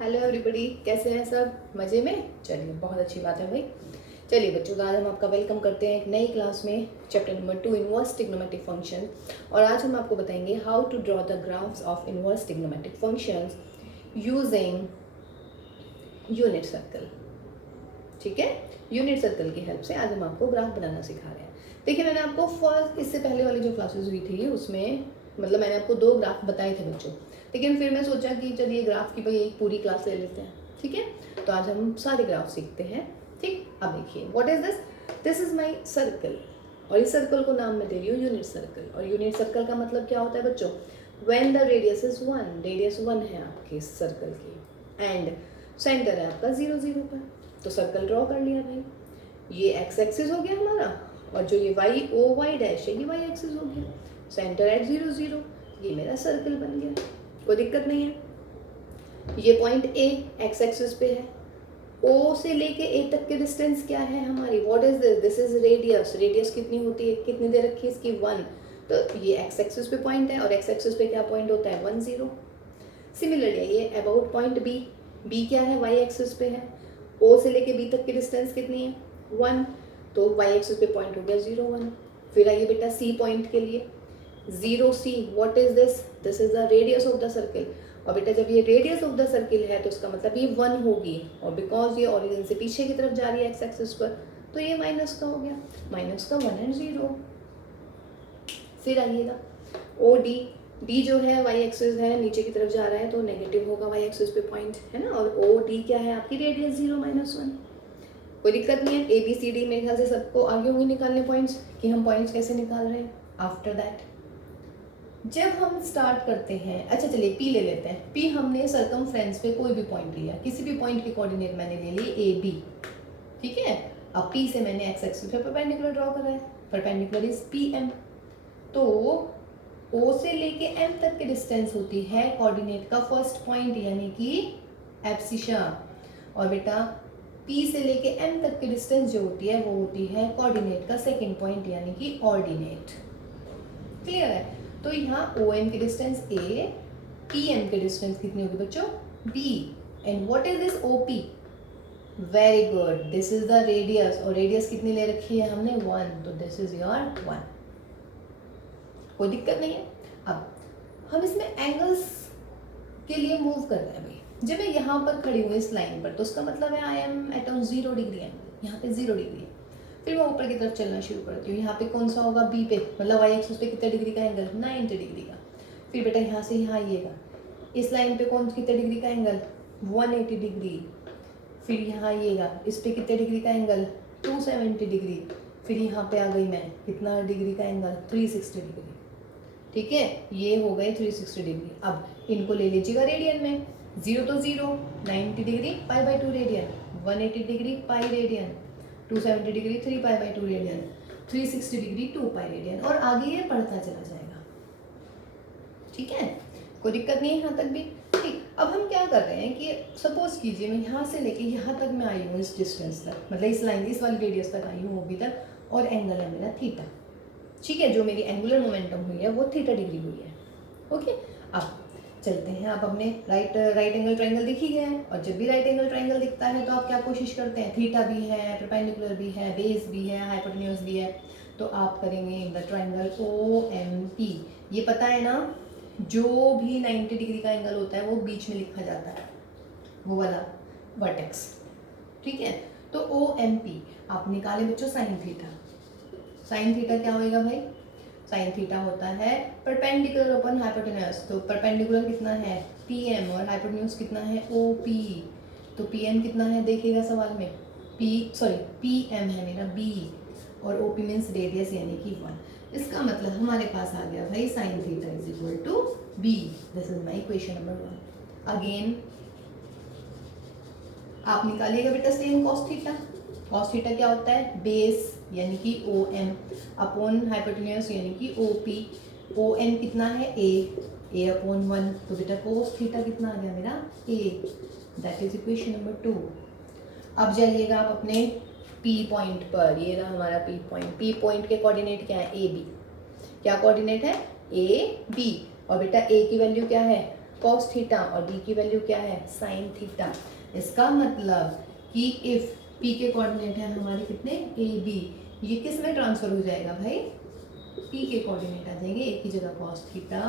Hello everybody, कैसे हैं सब? मज़े में? चलिए, बहुत अच्छी बात है भाई। चलिए बच्चों, आज हम आपका वेलकम करते हैं एक नई क्लास में, chapter number 2 inverse trigonometric function. और आज हम आपको बताएंगे how to draw the graphs of inverse trigonometric functions using unit circle. ठीक है, यूनिट सर्कल की हेल्प से आज हम आपको ग्राफ बनाना सिखा रहे हैं। देखिए, मैंने आपको फर्स्ट इससे पहले वाली जो क्लासेस हुई थी उसमें मतलब मैंने आपको 2 ग्राफ बताए थे बच्चों, लेकिन फिर मैं सोचा कि चलिए ग्राफ की भाई एक पूरी क्लास ले लेते हैं। ठीक है, तो आज हम सारे ग्राफ सीखते हैं। ठीक, अब देखिए, what is this? This is my circle, और इस सर्कल को नाम मैं दे रही हूँ यूनिट सर्कल। और यूनिट सर्कल का मतलब क्या होता है बच्चों? When the radius is 1, radius 1 है आपके सर्कल की, एंड सेंटर है आपका 0 0 पर। तो सर्कल ड्रॉ कर लिया भाई। ये एक्स एक्सिस हो गया हमारा, और जो ये वाई ओ वाई डैश है ये वाई एक्सिस हो गया। सेंटर एट 0 0, ये मेरा सर्कल बन गया, कोई दिक्कत नहीं है। ये पॉइंट ए एक्स एक्सिस पे है, ओ से लेके ए तक की डिस्टेंस क्या है हमारी? What is this? This is radius. Radius कितनी होती है, कितनी दे रखी है इसकी? 1। तो ये एक्स एक्सिस पे पॉइंट है, और एक्स एक्सिस पे क्या पॉइंट होता है? 1 0। सिमिलरली ये अबाउट पॉइंट बी, बी क्या है? वाई एक्सिस पे है। ओ से लेके बी तक की डिस्टेंस कितनी है? 1। तो वाई एक्सिस पे पॉइंट हो गया 0 1। फिर आइए बेटा सी पॉइंट के लिए, 0 C, what is this? This is the radius of the circle. और बेटा जब ये रेडियस ऑफ द सर्किल है तो इसका मतलब ये 1 होगी, और बिकॉज ये ओरिजिन से पीछे की तरफ जा रही है एक्स एक्सिस पर, तो ये माइनस का हो गया, माइनस का 1 एंड 0। फिर आइएगा ओ डी, डी जो है वाई एक्सिस है, नीचे की तरफ जा रहा है तो नेगेटिव होगा वाई एक्सिस पे पॉइंट, है ना। और ओ डी क्या है आपकी? रेडियस 0 -1। कोई दिक्कत नहीं है। ए बी सी डी मेरे ख्याल से सबको आगे होंगे निकालने पॉइंट्स, कि हम पॉइंट्स कैसे निकाल रहे हैं। आफ्टर दैट जब हम स्टार्ट करते हैं, अच्छा चलिए पी ले लेते हैं। पी हमने सर्कमफ्रेंस पे कोई भी पॉइंट लिया, किसी भी पॉइंट के कोऑर्डिनेट मैंने ले लिए ए बी। ठीक है, अब पी से मैंने एक्स एक्सिस पे परपेंडिकुलर ड्रॉ करा है, परपेंडिकुलर इज पी एम। तो ओ से लेके एम तक की डिस्टेंस होती है कोऑर्डिनेट का फर्स्ट पॉइंट, यानी कि एब्सिशा। और बेटा पी से लेके एम तक की डिस्टेंस जो होती है वो होती है कोऑर्डिनेट का सेकंड पॉइंट, यानी कि ऑर्डिनेट। क्लियर है? तो यहाँ ओ एम की डिस्टेंस ए, पी एम की डिस्टेंस कितनी होगी बच्चों? B. And what is this O P? Very good, this is the radius. और रेडियस कितनी ले रखी है हमने? 1। तो दिस इज योर 1। कोई दिक्कत नहीं है। अब हम इसमें एंगल्स के लिए मूव कर रहे हैं भाई। जब मैं यहाँ पर खड़ी हूँ इस लाइन पर, तो उसका मतलब है I am at 0 degree angle, यहाँ पे 0 डिग्री है। फिर मैं ऊपर की तरफ चलना शुरू करती हूँ, यहाँ पे कौन सा होगा? बी पे, मतलब वाई एक्सिस पे कितने डिग्री का एंगल? 90 डिग्री का। फिर बेटा यहाँ से यहाँ आइएगा, इस लाइन पे कौन कितने डिग्री का एंगल? 180 डिग्री। फिर यहाँ आइएगा, इस पे कितने डिग्री का एंगल? 270 डिग्री। फिर यहाँ पे आ गई मैं, कितना डिग्री का एंगल? 360 डिग्री। ठीक है, ये हो गए 360 डिग्री। अब इनको ले लीजिएगा रेडियन में। 0 तो 0, 90 डिग्री पाई/2 radian, 180 degree pi radian, 270 degree 3 पाई/2 रेडियन, 360 डिग्री 2 पाई रेडियन, और आगे ये बढ़ता चला जाएगा। ठीक है, कोई दिक्कत नहीं है यहाँ तक भी। ठीक, अब हम क्या कर रहे हैं कि सपोज कीजिए मैं यहाँ से लेके यहाँ तक मैं आई हूँ, इस डिस्टेंस तक, मतलब इस लाइन इस वाली रेडियस तक आई हूँ अभी तक, और एंगल है मेरा थीटा। ठीक है, जो मेरी एंगुलर मोमेंटम हुई है वो थीटा डिग्री हुई है। ओके, अब चलते हैं। आप अपने राइट एंगल ट्रायंगल दिख ही गया है, और जब भी राइट एंगल ट्रायंगल दिखता है तो आप क्या कोशिश करते हैं? थीटा भी है, परपेंडिकुलर भी है, बेस भी है, हाइपोटेन्यूज भी है, तो आप करेंगे in the triangle O M P. ये पता है ना, जो भी 90 डिग्री का एंगल होता है वो बीच में लिखा जाता है, वो वाला वर्टेक्स। ठीक है, तो ओ एम पी आप निकाले बच्चों साइन थीटा। साइन थीटा क्या होएगा भाई? साइन थीटा होता है परपेंडिकुलर अपन हाइपोटेन्यूज। तो परपेंडिकुलर कितना है? पी एम, और हाइपोटेन्यूज कितना है? O P. तो पी एम कितना है देखिएगा सवाल में, पी एम है मेरा बी, और ओ पी मीन्स रेडियस यानी कि 1। इसका मतलब हमारे पास आ गया भाई sine theta is equal to b. This is my equation number 1। Again आप निकालिएगा बेटा same cos theta. Cos theta क्या होता है? बेस यानी कि ओ एम अपॉन हाइपोटेन्यूज यानी कि ओ पी। ओ एम कितना है? A upon 1। तो बेटा कोस थीटा कितना आ गया मेरा? A. That is equation number 2। अब जाइएगा आप अपने पी पॉइंट पर, ये रहा हमारा पी पॉइंट। पी पॉइंट के कोऑर्डिनेट क्या है? A b. क्या कोऑर्डिनेट है? A b. और बेटा ए की वैल्यू क्या है? कॉस थीटा और डी की वैल्यू क्या है साइन थीटा। इसका मतलब कि इफ पी के कोऑर्डिनेट है हमारे कितने ए बी, ये किस में ट्रांसफर हो जाएगा भाई पी के कोऑर्डिनेट आ जाएंगे, ए की जगह कॉस थीटा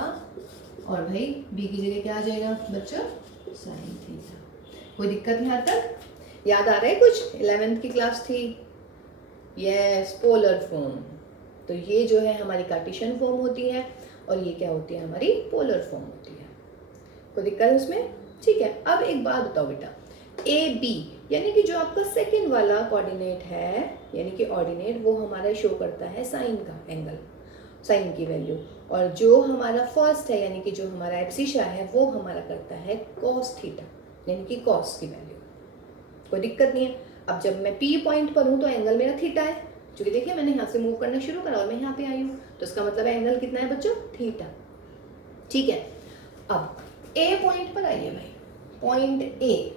और भाई बी की जगह क्या आ जाएगा बच्चों साइन थीटा। कोई दिक्कत यहाँ तक याद आ रहा है कुछ? 11th की क्लास थी। Yes, polar form. तो ये जो है हमारी कार्टेशियन फॉर्म होती है और ये क्या होती है हमारी पोलर फॉर्म होती है। कोई दिक्कत है उसमें? ठीक है। अब एक बात बताओ बेटा, ए बी यानी कि जो आपका सेकंड वाला कोऑर्डिनेट है यानी कि ऑर्डिनेट वो हमारा शो करता है साइन का एंगल, साइन की वैल्यू, और जो हमारा फर्स्ट है यानी कि जो हमारा एब्सिशा है वो हमारा करता है कॉस थीटा यानी कि कॉस की वैल्यू। कोई दिक्कत नहीं है। अब जब मैं पी पॉइंट पर हूँ तो एंगल मेरा थीटा है, क्योंकि देखिए मैंने यहाँ से मूव करना शुरू करा और मैं यहाँ पे आई हूँ, तो इसका मतलब एंगल कितना है बच्चों थीटा। ठीक है। अब ए पॉइंट पर आइए भाई, पॉइंट ए।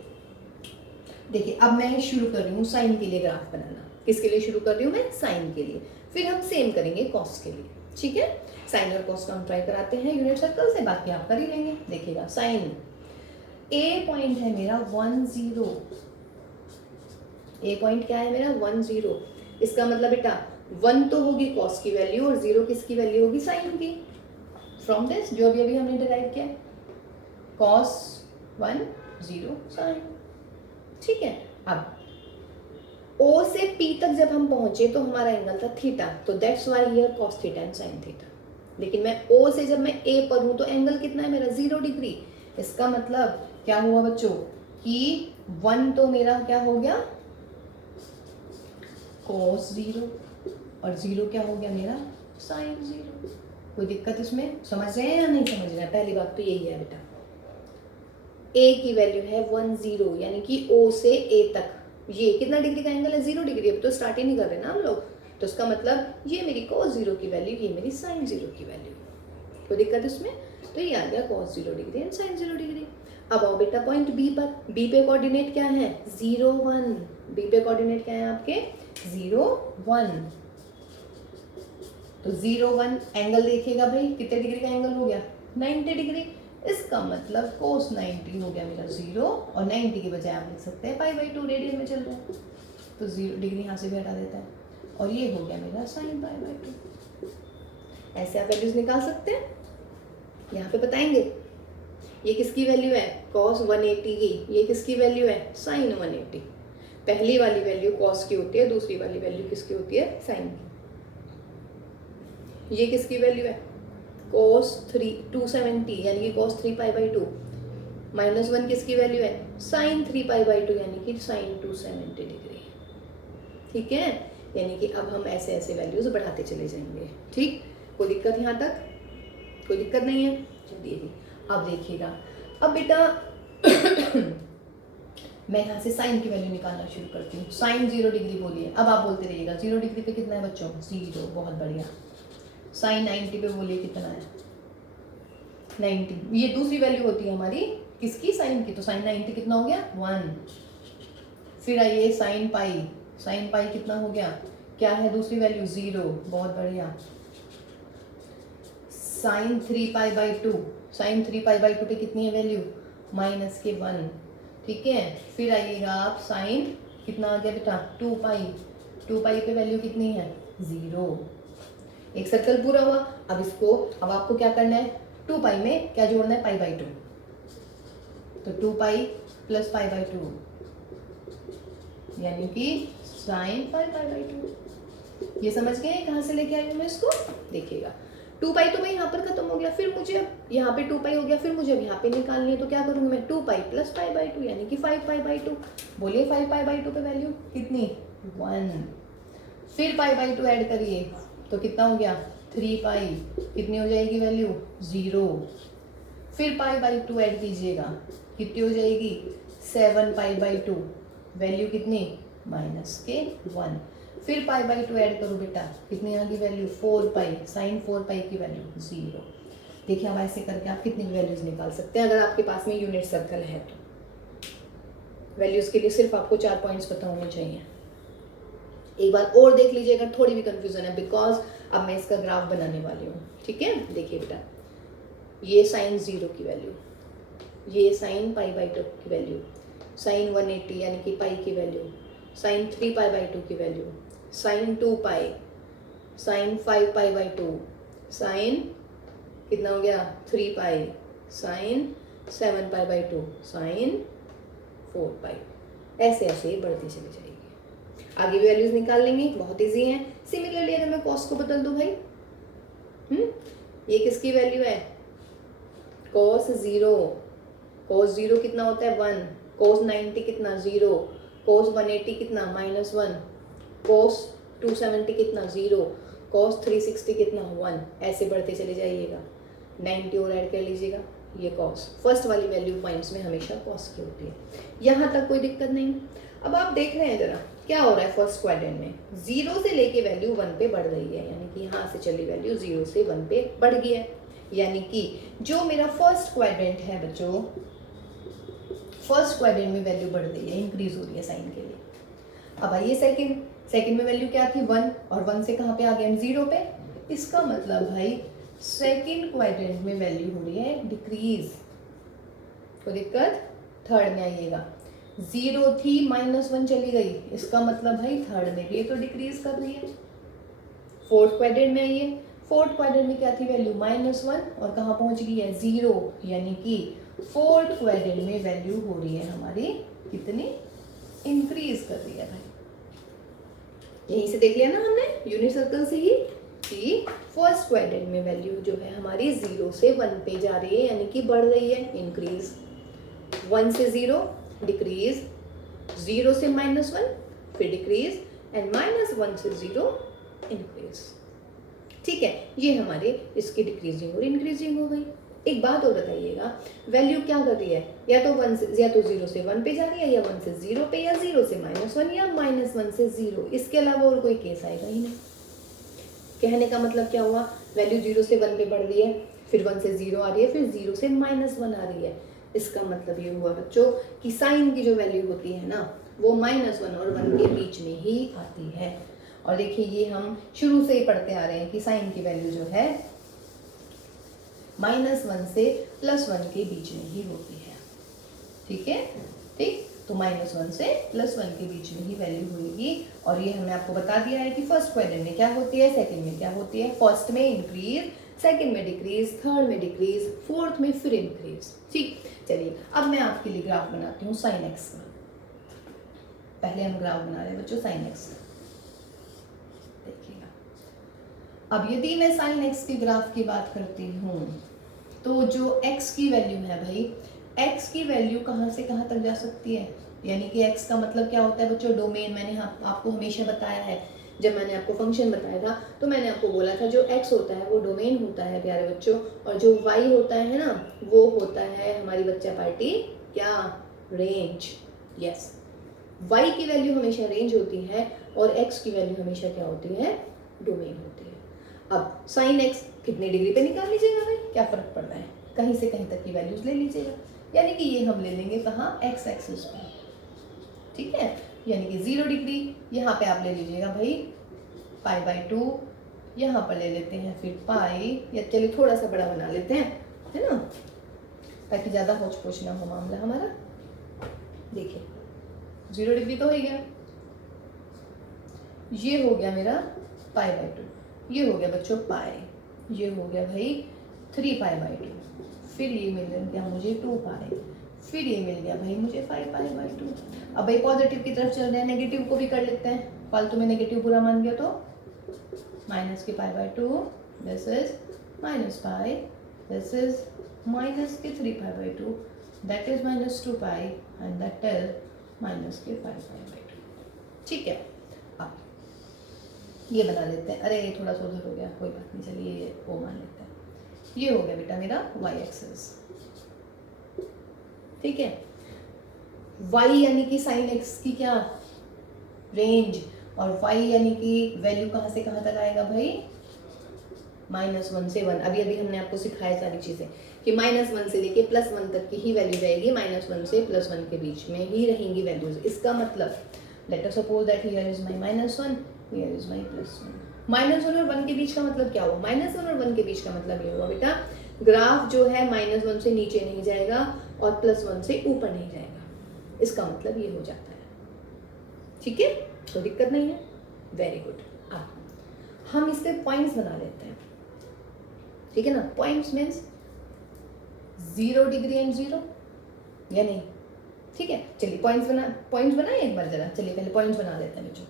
देखिए अब मैं शुरू कर रही हूँ साइन के लिए ग्राफ बनाना। किसके लिए शुरू कर रही हूँ मैं? साइन के लिए। फिर हम सेम करेंगे कॉस के लिए। ठीक है, साइन और कॉस का हम ट्राई कराते हैं यूनिट सर्कल से, बाकी आप कर ही लेंगे। देखिएगा साइन ए पॉइंट है मेरा 1 0, ए पॉइंट क्या है मेरा 1 0। इसका मतलब बेटा 1 तो होगी कॉस की वैल्यू और 0 किसकी वैल्यू होगी साइन की। फ्रॉम दिस जो अभी हमने डिराइव किया कॉस 1 0 साइन। ठीक है। अब O से P तक जब हम पहुंचे तो हमारा एंगल था थीटा, तो that's why here cos theta and sine theta. लेकिन मैं O से जब मैं A पर हूं तो एंगल कितना है मेरा 0 डिग्री। इसका मतलब क्या हुआ बच्चों कि 1 तो मेरा क्या हो गया cos 0 और 0 क्या हो गया मेरा sin 0। कोई दिक्कत इसमें? समझ रहे हैं या नहीं समझ रहे हैं? पहली बात तो यही है बेटा, A की वैल्यू है 1 0 यानी कि O से A तक ये कितना डिग्री का एंगल है 0 डिग्री। अब तो स्टार्ट ही नहीं कर रहे ना हम लोग, तो इसका मतलब ये मेरी cos 0 की वैल्यू, ये मेरी sin 0 की वैल्यू। कोई दिक्कत इसमें? तो ये आ गया cos 0 degree and sin 0 degree. अब आओ बेटा पॉइंट बी पर। बी पे कोऑर्डिनेट क्या है 0 1। बी पे कोऑर्डिनेट क्या है आपके 0 1। तो 0 1 एंगल देखिएगा भाई कितने डिग्री का एंगल हो गया 90 डिग्री। इसका मतलब cos 90 हो गया मेरा 0 और 90 की बजाय आप लिख सकते हैं π/2 रेडियन में चल रहा है, तो 0 डिग्री यहाँ से भी हटा देता है और ये हो गया मेरा sin π/2। ऐसे आप वैल्यूज निकाल सकते हैं। यहाँ पे बताएंगे ये किसकी वैल्यू है cos 180 की, ये किसकी वैल्यू है sin 180। पहली वाली वैल्यू cos की होती है, दूसरी वाली वैल्यू किसकी होती है sin की। ये किसकी वैल्यू है cos 270 यानी कि cos 3π/2 माइनस 1 किसकी वैल्यू है sin 3π/2 यानी कि sin 270 डिग्री। ठीक है, यानी कि अब हम ऐसे ऐसे वैल्यूज बढ़ाते चले जाएंगे। ठीक, कोई दिक्कत यहाँ तक? कोई दिक्कत नहीं है? चलिए जी अब देखिएगा। अब बेटा मैं यहाँ से साइन की वैल्यू निकालना शुरू करती हूँ। साइन 0 डिग्री बोलिए, अब आप बोलते रहिएगा 0 डिग्री पे कितना है बच्चों 0, बहुत बढ़िया। साइन 90 पे बोलिए कितना है 90, ये दूसरी वैल्यू होती है हमारी किसकी साइन की, तो साइन 90 कितना हो गया 1। फिर आइए साइन पाई कितना हो गया, क्या है दूसरी वैल्यू 0, बहुत बढ़िया। साइन 3π/2, साइन 3π/2 पे कितनी है वैल्यू -1। ठीक है, फिर आइएगा आप साइन कितना आ गया बेटा 2π पे वैल्यू कितनी है 0। एक सर्कल पूरा हुआ। अब आपको क्या करना है 2π में क्या जोड़ना है π/2, तो 2π + π/2 यानी कि sin π/2। ये समझ गए कहाँ से लेके आई हूँ मैं इसको? देखिएगा 2π तो मैं यहाँ पर खत्म हो गया, फिर मुझे अब यहाँ पे 2π हो गया, फिर मुझे अब यहाँ पे निकालनी है, तो क्या करूँगी मैं 2π + π/2 यानी कि 5π/2। बोलिए 5π/2 पे वैल्यू कितनी 1। फिर π/2 ऐड करिए तो कितना हो गया 3π, कितनी हो जाएगी वैल्यू 0। फिर π/2 ऐड कीजिएगा, कितनी हो जाएगी 7π/2, वैल्यू कितनी -1। फिर π/2 ऐड करो बेटा, कितनी आ गई वैल्यू 4π, sin 4π की वैल्यू 0। देखिए अब ऐसे करके आप कितनी वैल्यूज निकाल सकते हैं अगर आपके पास में यूनिट सर्कल है तो। वैल्यूज के लिए सिर्फ आपको 4 पॉइंट्स पता होने चाहिए। एक बार और देख लीजिए अगर थोड़ी भी कंफ्यूजन है, बिकॉज अब मैं इसका ग्राफ बनाने वाली हूँ। ठीक है, देखिए बेटा ये sin 0 की वैल्यू, ये साइन पाई बाई 2 की वैल्यू, साइन 180 यानी कि पाई की वैल्यू, साइन 3 पाई बाई 2 की value, sine 2 pi, sine 5 pi by 2, sine कितना हो गया 3 pi, sine 7 pi by 2, sine 4 pi, ऐसे ऐसे ही बढ़ती चली जाएगी। आगे भी वैल्यूज निकाल लेंगे, बहुत इजी है। सिमिलरली अगर मैं कॉस को बदल दूं भाई, ये किसकी वैल्यू है, कॉस 0, कॉस 0 कितना होता है 1, कॉस 90 कितना 0, कॉस 180 कितना -1, कॉस 270 कितना 0, कॉस 360 कितना 1, ऐसे बढ़ते चले जाइएगा। 90 और ऐड कर लीजिएगा, ये कॉस फर्स्ट वाली वैल्यू पॉइंट्स में हमेशा कॉस की होती है। यहाँ तक कोई दिक्कत नहीं। अब आप देख रहे हैं जरा क्या हो रहा है फर्स्ट क्वाड्रेंट में, 0 से लेके वैल्यू 1 पे बढ़ रही है, यानी कि यहाँ से चली वैल्यू 0 से 1 पे बढ़ गई है, यानी कि जो मेरा फर्स्ट क्वाड्रेंट है बच्चों, फर्स्ट क्वाड्रेंट में वैल्यू बढ़ रही है, इंक्रीज हो रही है साइन के लिए। अब आइए सेकंड, सेकंड में वैल्यू क्या थी 1, और 1 से कहाँ पे आ गए हम 0 पे, इसका मतलब भाई सेकंड क्वाड्रेंट में वैल्यू हो रही है डिक्रीज। कोई दिक्कत, थर्ड में आइएगा, 0 थी -1 चली गई, इसका मतलब भाई थर्ड में भी तो डिक्रीज कर रही है। फोर्थ क्वाड्रेंट में आइए, फोर्थ क्वाड्रेंट में क्या थी वैल्यू -1 और कहाँ पहुंच गई है 0, यानी कि फोर्थ क्वाड्रेंट में वैल्यू हो रही है हमारी कितनी, इंक्रीज कर रही है भाई। यहीं से देख लिया ना हमने यूनिट सर्कल से ही कि फर्स्ट क्वाड्रेंट में वैल्यू जो है हमारी 0 से 1 पे जा रही है, यानी कि बढ़ रही है, इंक्रीज। 1 से 0 डिक्रीज, 0 से -1 फिर डिक्रीज, एंड -1 से 0 इंक्रीज। ठीक है, ये हमारे इसकी डिक्रीजिंग और इंक्रीजिंग हो गई। एक बात और बताइएगा, वैल्यू क्या कर रही है, या तो 1 से, या तो 0 से 1 पे जा रही है, या 1 से 0 पे, या 0 से -1, या -1 से 0, इसके अलावा और कोई केस आएगा ही नहीं। कहने का मतलब क्या हुआ, वैल्यू 0 से 1 पे बढ़ रही है, फिर 1 से 0 आ रही है, फिर 0 से -1 आ रही है। इसका मतलब ये हुआ बच्चों कि साइन की जो वैल्यू होती है ना, वो -1 और 1 के बीच में ही आती है। और देखिए ये हम शुरू से ही पढ़ते आ रहे हैं कि साइन की वैल्यू जो है -1 से +1 के बीच में ही होती है। ठीक है, ठीक, तो -1 से +1 के बीच में ही वैल्यू होगी। और ये हमने आपको बता दिया है कि फर्स्ट क्वाड्रेंट में क्या होती है, सेकंड में क्या होती है, फर्स्ट में इंक्रीज, सेकंड में डिक्रीज, थर्ड में डिक्रीज, फोर्थ में फिर इंक्रीज। ठीक, चलिए अब मैं आपके लिए ग्राफ बनाती हूँ साइन एक्स का। पहले हम ग्राफ बना रहे हैं बच्चों साइन एक्स का, देखिएगा। अब यदि मैं साइन एक्स के ग्राफ की बात करती हूँ, तो जो एक्स की वैल्यू है भाई, एक्स की वैल्यू कहाँ से कहाँ तक जा सकती है, यानी कि एक्स का मतलब क्या होता है बच्चों, डोमेन। मैंने आपको हमेशा बताया है, जब मैंने आपको फंक्शन बताया था तो मैंने आपको बोला था जो x होता है वो डोमेन होता है प्यारे बच्चों, और जो y होता है ना वो होता है हमारी बच्चा पार्टी क्या, रेंज। यस, y की वैल्यू हमेशा रेंज होती है और x की वैल्यू हमेशा क्या होती है, डोमेन होती है। अब साइन x कितने डिग्री पे निकाल लीजिएगा भाई, क्या फर्क पड़ रहा है, कहीं से कहीं तक की वैल्यूज ले लीजिएगा, यानी कि ये हम ले लेंगे कहाँ, x एक्सिस पे। ठीक है, यानी कि 0 डिग्री यहाँ पे आप ले लीजिएगा भाई π/2, यहाँ पर ले लेते हैं फिर पाई, या चलिए थोड़ा सा बड़ा बना लेते हैं, है ना, ताकि ज़्यादा होच पोच ना हो मामला हमारा। देखिए 0 डिग्री तो हो गया, ये हो गया मेरा π/2, ये हो गया बच्चों पाई, ये हो गया भाई 3π/2, फिर ये मिल गया मुझे 2π, फिर ये मिल गया भाई मुझे 5π/2। अब भाई पॉजिटिव की तरफ चल रहे हैं, नेगेटिव को भी कर लेते हैं, फालतू में नेगेटिव बुरा मान गया तो माइनस के π/2, this is -π, this is -3π/2, that is -2π, and that is -5π/2। ठीक है, अब ये बना लेते हैं, अरे थोड़ा सा उधर हो गया, कोई बात नहीं, चलिए ये वो मान लेते हैं। ये हो गया बेटा मेरा y एक्सिस। ठीक है, y यानी कि साइन x की क्या, रेंज, और y यानी कि वैल्यू कहाँ से कहाँ तक आएगा भाई, -1 से 1। अभी अभी हमने आपको सिखाया सारी चीज़ें कि -1 से लेके +1 तक की ही वैल्यू जाएगी, -1 से +1 के बीच में ही रहेंगी वैल्यूज। इसका मतलब let us suppose that here is my -1, here is my +1। -1 और 1 के बीच का मतलब क्या हुआ, -1 और 1 के बीच का मतलब ये हुआ बेटा, ग्राफ जो है -1 से नीचे नहीं जाएगा, और +1 से ऊपर नहीं जाएगा, इसका मतलब ये हो जाता है। ठीक है, कोई दिक्कत नहीं है, वेरी गुड। अब हम इससे पॉइंट्स बना लेते हैं, ठीक है ना। पॉइंट्स मीन्स 0 डिग्री एंड 0 या नहीं, ठीक है। चलिए पॉइंट्स बनाए एक बार जरा, चलिए पहले पॉइंट्स बना लेते हैं बच्चों।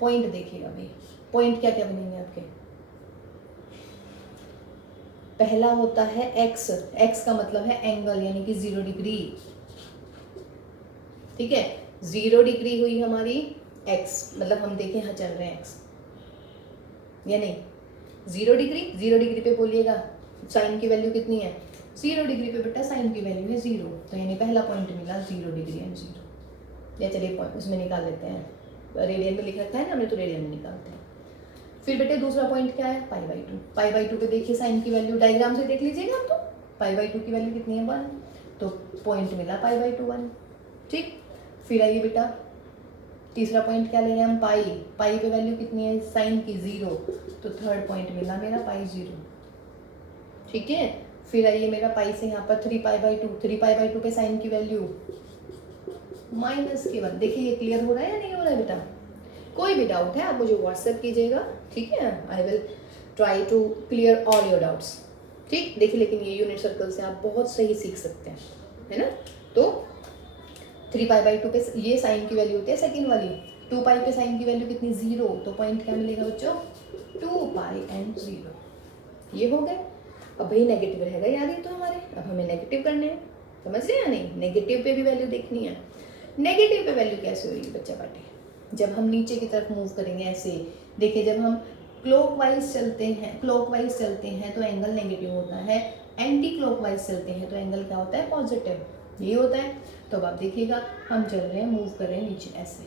पॉइंट देखिएगा भाई, पॉइंट क्या क्या बनेंगे आपके। पहला होता है एक्स, एक्स का मतलब है एंगल यानी कि 0 डिग्री, ठीक है। 0 डिग्री हुई हमारी एक्स, मतलब हम देखें यहाँ चल रहे हैं एक्स या नहीं। 0 डिग्री पे बोलिएगा साइन की वैल्यू कितनी है, 0 डिग्री पे बेटा साइन की वैल्यू है 0, तो यानी पहला पॉइंट मिला 0 डिग्री एंड 0। या चलिए उसमें निकाल लेते हैं, रेडियन में लिख रखा है ना हमने, तो रेडियन में निकालते हैं। फिर बेटे दूसरा पॉइंट क्या है, π/2। π/2 पे देखिए साइन की वैल्यू डायग्राम से देख लीजिएगा आप, तो π/2 की वैल्यू कितनी है 1, तो पॉइंट मिला π/2 1, ठीक। फिर आइए बेटा तीसरा पॉइंट क्या ले रहे हैं हम, पाई पे वैल्यू कितनी है साइन की 0, तो थर्ड पॉइंट मिला मेरा π0, ठीक है। फिर आइए मेरा पाई से यहाँ पर 3π/2 पे साइन की वैल्यू -1। देखिए ये क्लियर हो रहा है या नहीं हो रहा है बेटा। कोई भी डाउट है आप मुझे व्हाट्सएप कीजिएगा, ठीक है। I will try to clear all your doubts, ठीक। देखिए लेकिन ये यूनिट सर्कल से आप बहुत सही सीख सकते हैं, है ना। तो 3π/2 पे ये साइन की वैल्यू होती है सेकेंड वाली, 2π पे साइन की वैल्यू कितनी 0, तो पॉइंट क्या मिलेगा बच्चों 2π एंड 0। ये हो गए। अब भाई नेगेटिव रहेगा यार, ये तो हमारे अब हमें नेगेटिव करने हैं, समझ रहे या नहीं। नेगेटिव पे भी वैल्यू देखनी है। नेगेटिव पे वैल्यू कैसे होगी बच्चा बाटी, जब हम नीचे की तरफ मूव करेंगे ऐसे। देखिए जब हम क्लॉकवाइज चलते हैं तो एंगल नेगेटिव होता है, एंटी क्लॉकवाइज चलते हैं तो एंगल क्या होता है पॉजिटिव, ये होता है। तो अब आप देखिएगा हम चल रहे हैं, मूव कर रहे हैं नीचे ऐसे,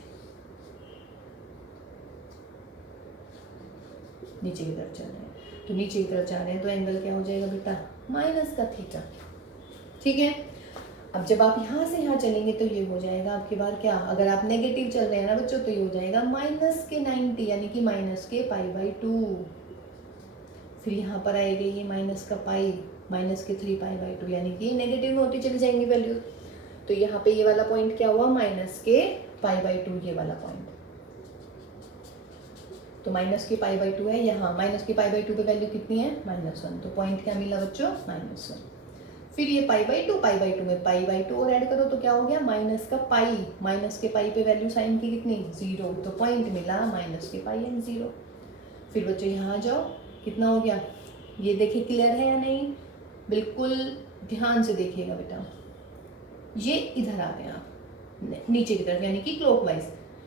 नीचे की तरफ चल रहे हैं, तो नीचे की तरफ जा रहे हैं तो एंगल क्या हो जाएगा बेटा -θ, ठीक है। अब जब आप यहाँ से यहाँ चलेंगे तो ये हो जाएगा आपके बार क्या, अगर आप नेगेटिव चल रहे हैं ना बच्चों तो ये हो जाएगा -90 यानी कि -π/2। फिर यहाँ पर आएगा ये -3π/2 यानी कि नेगेटिव में होती चली जाएंगी वैल्यू। तो यहाँ पे ये वाला पॉइंट क्या हुआ -π/2, ये वाला पॉइंट, तो -π/2 है यहाँ। -π/2 पे वैल्यू कितनी है -1, तो पॉइंट क्या मिला बच्चों -1। फिर ये π/2 में π/2 और ऐड करो तो क्या हो गया -π पे वैल्यू साइन की कितनी 0, तो पॉइंट मिला -π एंड 0। फिर बच्चों यहाँ जाओ, कितना हो गया ये देखिए, क्लियर है या नहीं, बिल्कुल ध्यान से देखिएगा बेटा। ये इधर आ गया आप नीचे की तरफ यानी कि क्लॉकवाइज,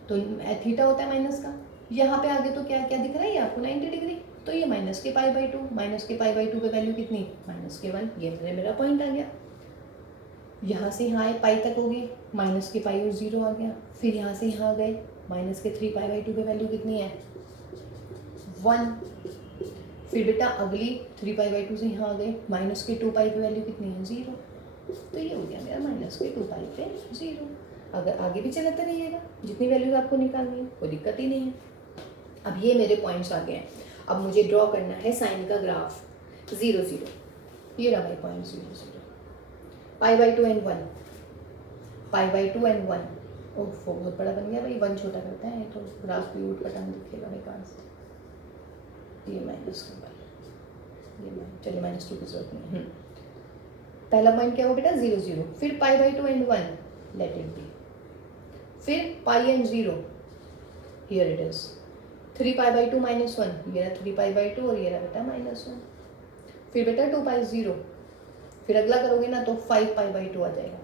तो थीटा होता है माइनस का। यहाँ पे आगे तो क्या क्या दिख रहा है आपको 90 डिग्री, तो ये -π/2 पे वैल्यू कितनी -1, ये मेरा पॉइंट आ गया। यहाँ से यहाँ आए पाई तक हो गई, -π और 0 आ गया। फिर यहाँ से यहाँ गए -3π/2 पे वैल्यू कितनी है 1। फिर बेटा अगली 3π/2 से यहाँ आ गए -2π पे वैल्यू कितनी है 0, तो ये हो गया मेरा -2π पे 0। अगर आगे भी चलाते रहिएगा, जितनी वैल्यूज आपको निकालनी है कोई दिक्कत ही नहीं है। अब ये मेरे पॉइंट्स आ गए हैं, अब मुझे ड्रॉ करना है साइन का ग्राफ 0 0, ये रहा भाई पॉइंट 0 0, π/2 एंड 1, π/2 एंड 1, ओह वो बहुत बड़ा बन गया भाई, 1 छोटा करता है तो ग्राफ भी उठ पटांग दिखेगा बेकार से। ये -2, ये चलिए -2 की जरूरत नहीं है। पहला पॉइंट क्या हो बेटा 0 0, फिर π/2 एंड 1, लेट इट बी। फिर π एंड 0, हियर इट इज 3π/2 -1, ये रहा 3π/2 और ये रहा बेटा -1। फिर बेटा 2π 0, फिर अगला करोगे ना तो 5π/2 आ जाएगा,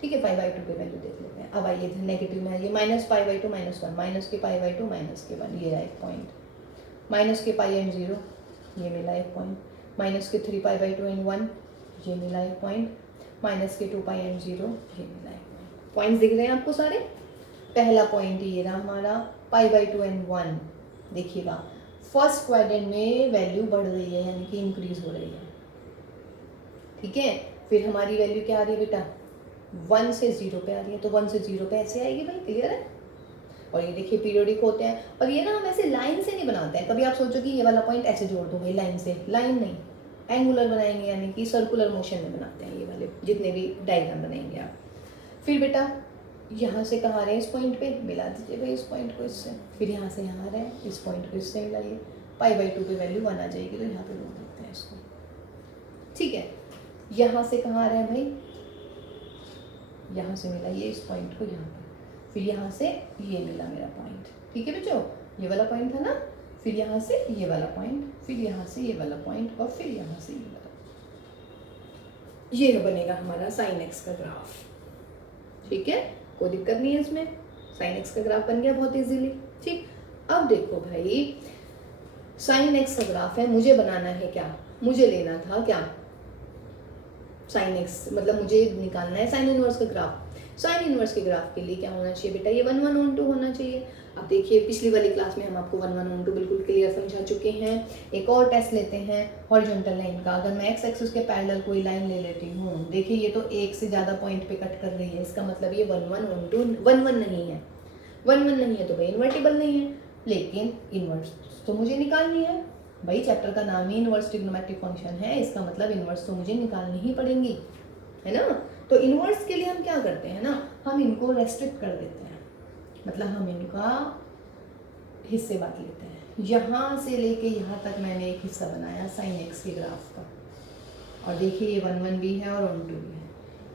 ठीक है। 5/2 पे वैल्यू देख लेते हैं। अब आइए इधर नेगेटिव में आइए, -π/2 -1, -π/2 -1, ये रहा एक पॉइंट, -π एंड 0, ये मिला एक पॉइंट, -3π/2 एंड 1, ये मिला एक पॉइंट, -2π एंड 0, ये मिला एक पॉइंट। पॉइंट्स दिख रहे हैं आपको सारे। पहला पॉइंट ये रहा हमारा π/2 एंड 1, देखिएगा फर्स्ट क्वाड्रेंट में वैल्यू बढ़ रही है यानी कि इंक्रीज हो रही है, ठीक है। फिर हमारी वैल्यू क्या आ रही है बेटा 1 से 0 पे आ रही है, तो 1 से 0 पे ऐसे आएगी भाई, क्लियर है। और ये देखिए पीरियोडिक होते हैं, और ये ना हम ऐसे लाइन से नहीं बनाते हैं। कभी आप सोचो कि ये वाला पॉइंट ऐसे जोड़ दूंगे लाइन से, लाइन नहीं, एंगुलर बनाएंगे, यानी कि सर्कुलर मोशन में बनाते हैं ये वाले जितने भी डायग्राम बनाएंगे आप। फिर बेटा यहाँ से कहाँ आ रहे हैं, इस पॉइंट पे मिला दीजिए भाई इस पॉइंट को इससे, फिर यहाँ से यहाँ आ रहे हैं, इस पॉइंट को इससे मिलाइए, π/2 पे वैल्यू 1 आ जाएगी, तो यहाँ पे रोक देते हैं इसको। ठीक है, यहाँ से कहाँ आ रहा है भाई, यहाँ से मिलाइए इस पॉइंट को यहाँ पे, फिर यहाँ से ये मिला मेरा पॉइंट। ठीक है बच्चों, ये वाला पॉइंट था ना, फिर यहाँ से ये वाला पॉइंट, फिर यहाँ से ये वाला पॉइंट, और फिर यहाँ से ये वाला, ये बनेगा हमारा sin x का ग्राफ। ठीक है, कोई दिक्कत नहीं है इसमें, sin x का ग्राफ बन गया बहुत इजीली। ठीक, अब देखो भाई sin x का ग्राफ है, मुझे बनाना है क्या, मुझे लेना था क्या sin x, मतलब मुझे निकालना है sin इनवर्स का ग्राफ। sin इनवर्स के ग्राफ के लिए क्या होना चाहिए बेटा, ये 1 1 1 2 होना चाहिए। अब देखिए पिछली वाली क्लास में हम आपको 1 1 1 2 बिल्कुल क्लियर समझा चुके हैं। एक और टेस्ट लेते हैं हॉरिजॉन्टल लाइन का। अगर मैं x एक्सिस के पैरेलल कोई लाइन ले लेती हूँ, देखिए ये तो एक से ज़्यादा पॉइंट पे कट कर रही है, इसका मतलब ये 1 1 1 2 1 1 नहीं है, 1 1 नहीं है तो भाई इन्वर्टिबल नहीं है, लेकिन इन्वर्स तो मुझे निकालनी है भाई, चैप्टर का नाम ही इनवर्स ट्रिग्नोमेट्रिक फंक्शन है, इसका मतलब इनवर्स तो मुझे निकालनी ही पड़ेंगी, है ना। तो इनवर्स के लिए हम क्या करते हैं ना, हम इनको रेस्ट्रिक्ट कर देते हैं, मतलब हम इनका हिस्से बांट लेते हैं। यहाँ से लेके यहाँ तक मैंने एक हिस्सा बनाया sin x के ग्राफ का, और देखिए ये 1 1 भी है और 1 2 भी है,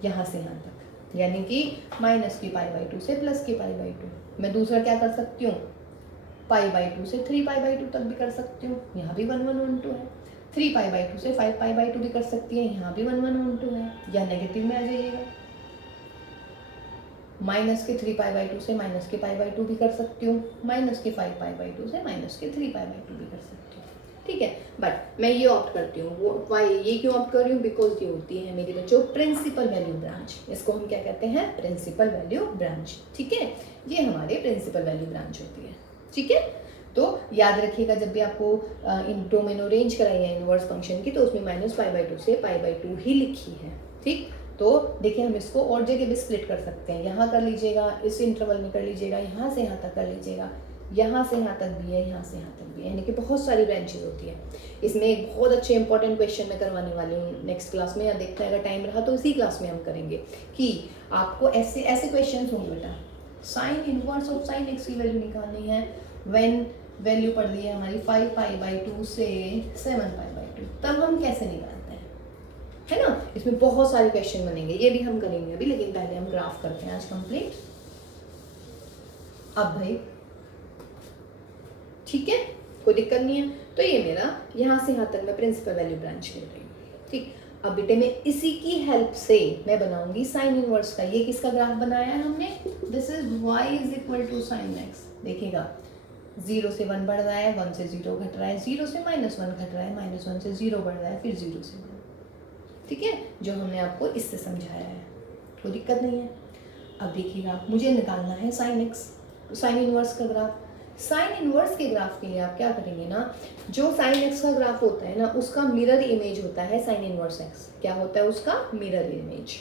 यहाँ से यहाँ तक, यानी कि माइनस की π/2 से प्लस की π/2। मैं दूसरा क्या कर सकती हूँ, π/2 से 3π/2 तक भी कर सकती हूँ, यहाँ भी 1 1 1 2 है। 3π/2 से 5π/2 भी कर सकती है, यहाँ भी 1 1 1 2 है, या नेगेटिव में आ जाइएगा। माइनस के 3π/2 से माइनस के π/2 भी कर सकती हूँ, माइनस के 5π/2 से माइनस के 3π/2 भी कर सकती हूँ। ठीक है, बट मैं ये ऑप्ट करती हूँ, वो वाई ये क्यों ऑप्ट कर रही हूँ, बिकॉज ये होती है मेरे बच्चों प्रिंसिपल वैल्यू ब्रांच। इसको हम क्या कहते हैं, प्रिंसिपल वैल्यू ब्रांच। ठीक है, ये हमारे प्रिंसिपल वैल्यू ब्रांच होती है। ठीक है, तो याद रखिएगा जब भी आपको इन डोमेनो रेंज कराई है इनवर्स फंक्शन की, तो उसमें -π/2 से π/2 ही लिखी है। ठीक, तो देखिए हम इसको और जगह भी स्प्लिट कर सकते हैं, यहाँ कर लीजिएगा, इस इंटरवल में कर लीजिएगा, यहाँ से यहाँ तक कर लीजिएगा, यहाँ से यहाँ तक भी है, यहाँ से यहाँ तक भी है, यानी कि बहुत सारी ब्रांचेज होती है। इसमें एक बहुत अच्छे इंपॉर्टेंट क्वेश्चन मैं करवाने वाली हूँ नेक्स्ट क्लास में, या देखते हैं अगर टाइम रहा तो इसी क्लास में हम करेंगे, कि आपको ऐसे ऐसे क्वेश्चन होंगे बेटा, sine inverse of sine x की वैल्यू निकालनी है व्हेन वैल्यू पड़ रही है हमारी 5π/2 से 7π/2, तब हम कैसे निकालते हैं, है ना। इसमें बहुत सारे क्वेश्चन बनेंगे, ये भी हम करेंगे अभी, लेकिन पहले हम ग्राफ करते हैं आज कंप्लीट। अब भाई ठीक है, कोई दिक्कत नहीं है, तो ये मेरा यहाँ से यहाँ तक मैं प्रिंसिपल वैल्यू ब्रांच ले रही हूँ। ठीक, अब बेटे मैं इसी की हेल्प से मैं बनाऊंगी साइन इनवर्स का। ये किसका ग्राफ बनाया है हमने, this is y = sin x। देखिएगा 0 से 1 बढ़ रहा है, 1 से 0 घट रहा है, 0 से -1 घट रहा है, -1 से 0 बढ़ रहा है, फिर 0 से 1। ठीक है, जो हमने आपको इससे समझाया है, कोई दिक्कत नहीं है। अब देखिएगा मुझे निकालना है sin x, साइन इनवर्स का ग्राफ। साइन इनवर्स के ग्राफ के लिए आप क्या करेंगे ना, जो साइन एक्स का ग्राफ होता है ना, उसका मिरर इमेज होता है साइन इनवर्स एक्स। क्या होता है उसका मिरर इमेज।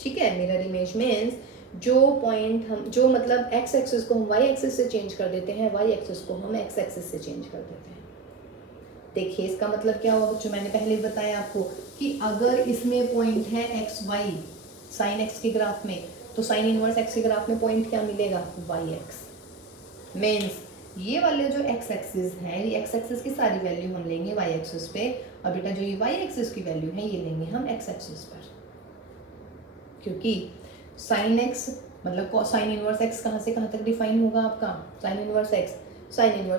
ठीक है, मिरर इमेज मीन्स जो पॉइंट हम, जो मतलब एक्स एक्सिस को हम वाई एक्सिस से चेंज कर देते हैं, वाई एक्सिस को हम एक्स एक्सिस से चेंज कर देते हैं। देखिए इसका मतलब क्या हुआ बच्चों, मैंने पहले ही बताया आपको कि अगर इसमें पॉइंट है एक्स वाई साइन एक्स के ग्राफ में, तो साइन इनवर्स एक्स के ग्राफ में पॉइंट क्या मिलेगा, वाई एक्स। मीन्स ये वाले जो एक्स एक्सिस है, ये एक्स एक्सिस की सारी वैल्यू हम लेंगे वाई एक्सिस पे, और बेटा जो ये वाई एक्सिस की वैल्यू है ये लेंगे हम एक्स एक्सिस पर, क्योंकि साइन एक्स मतलब साइन इनवर्स एक्स कहाँ से कहाँ तक डिफाइन होगा आपका, साइन इनवर्स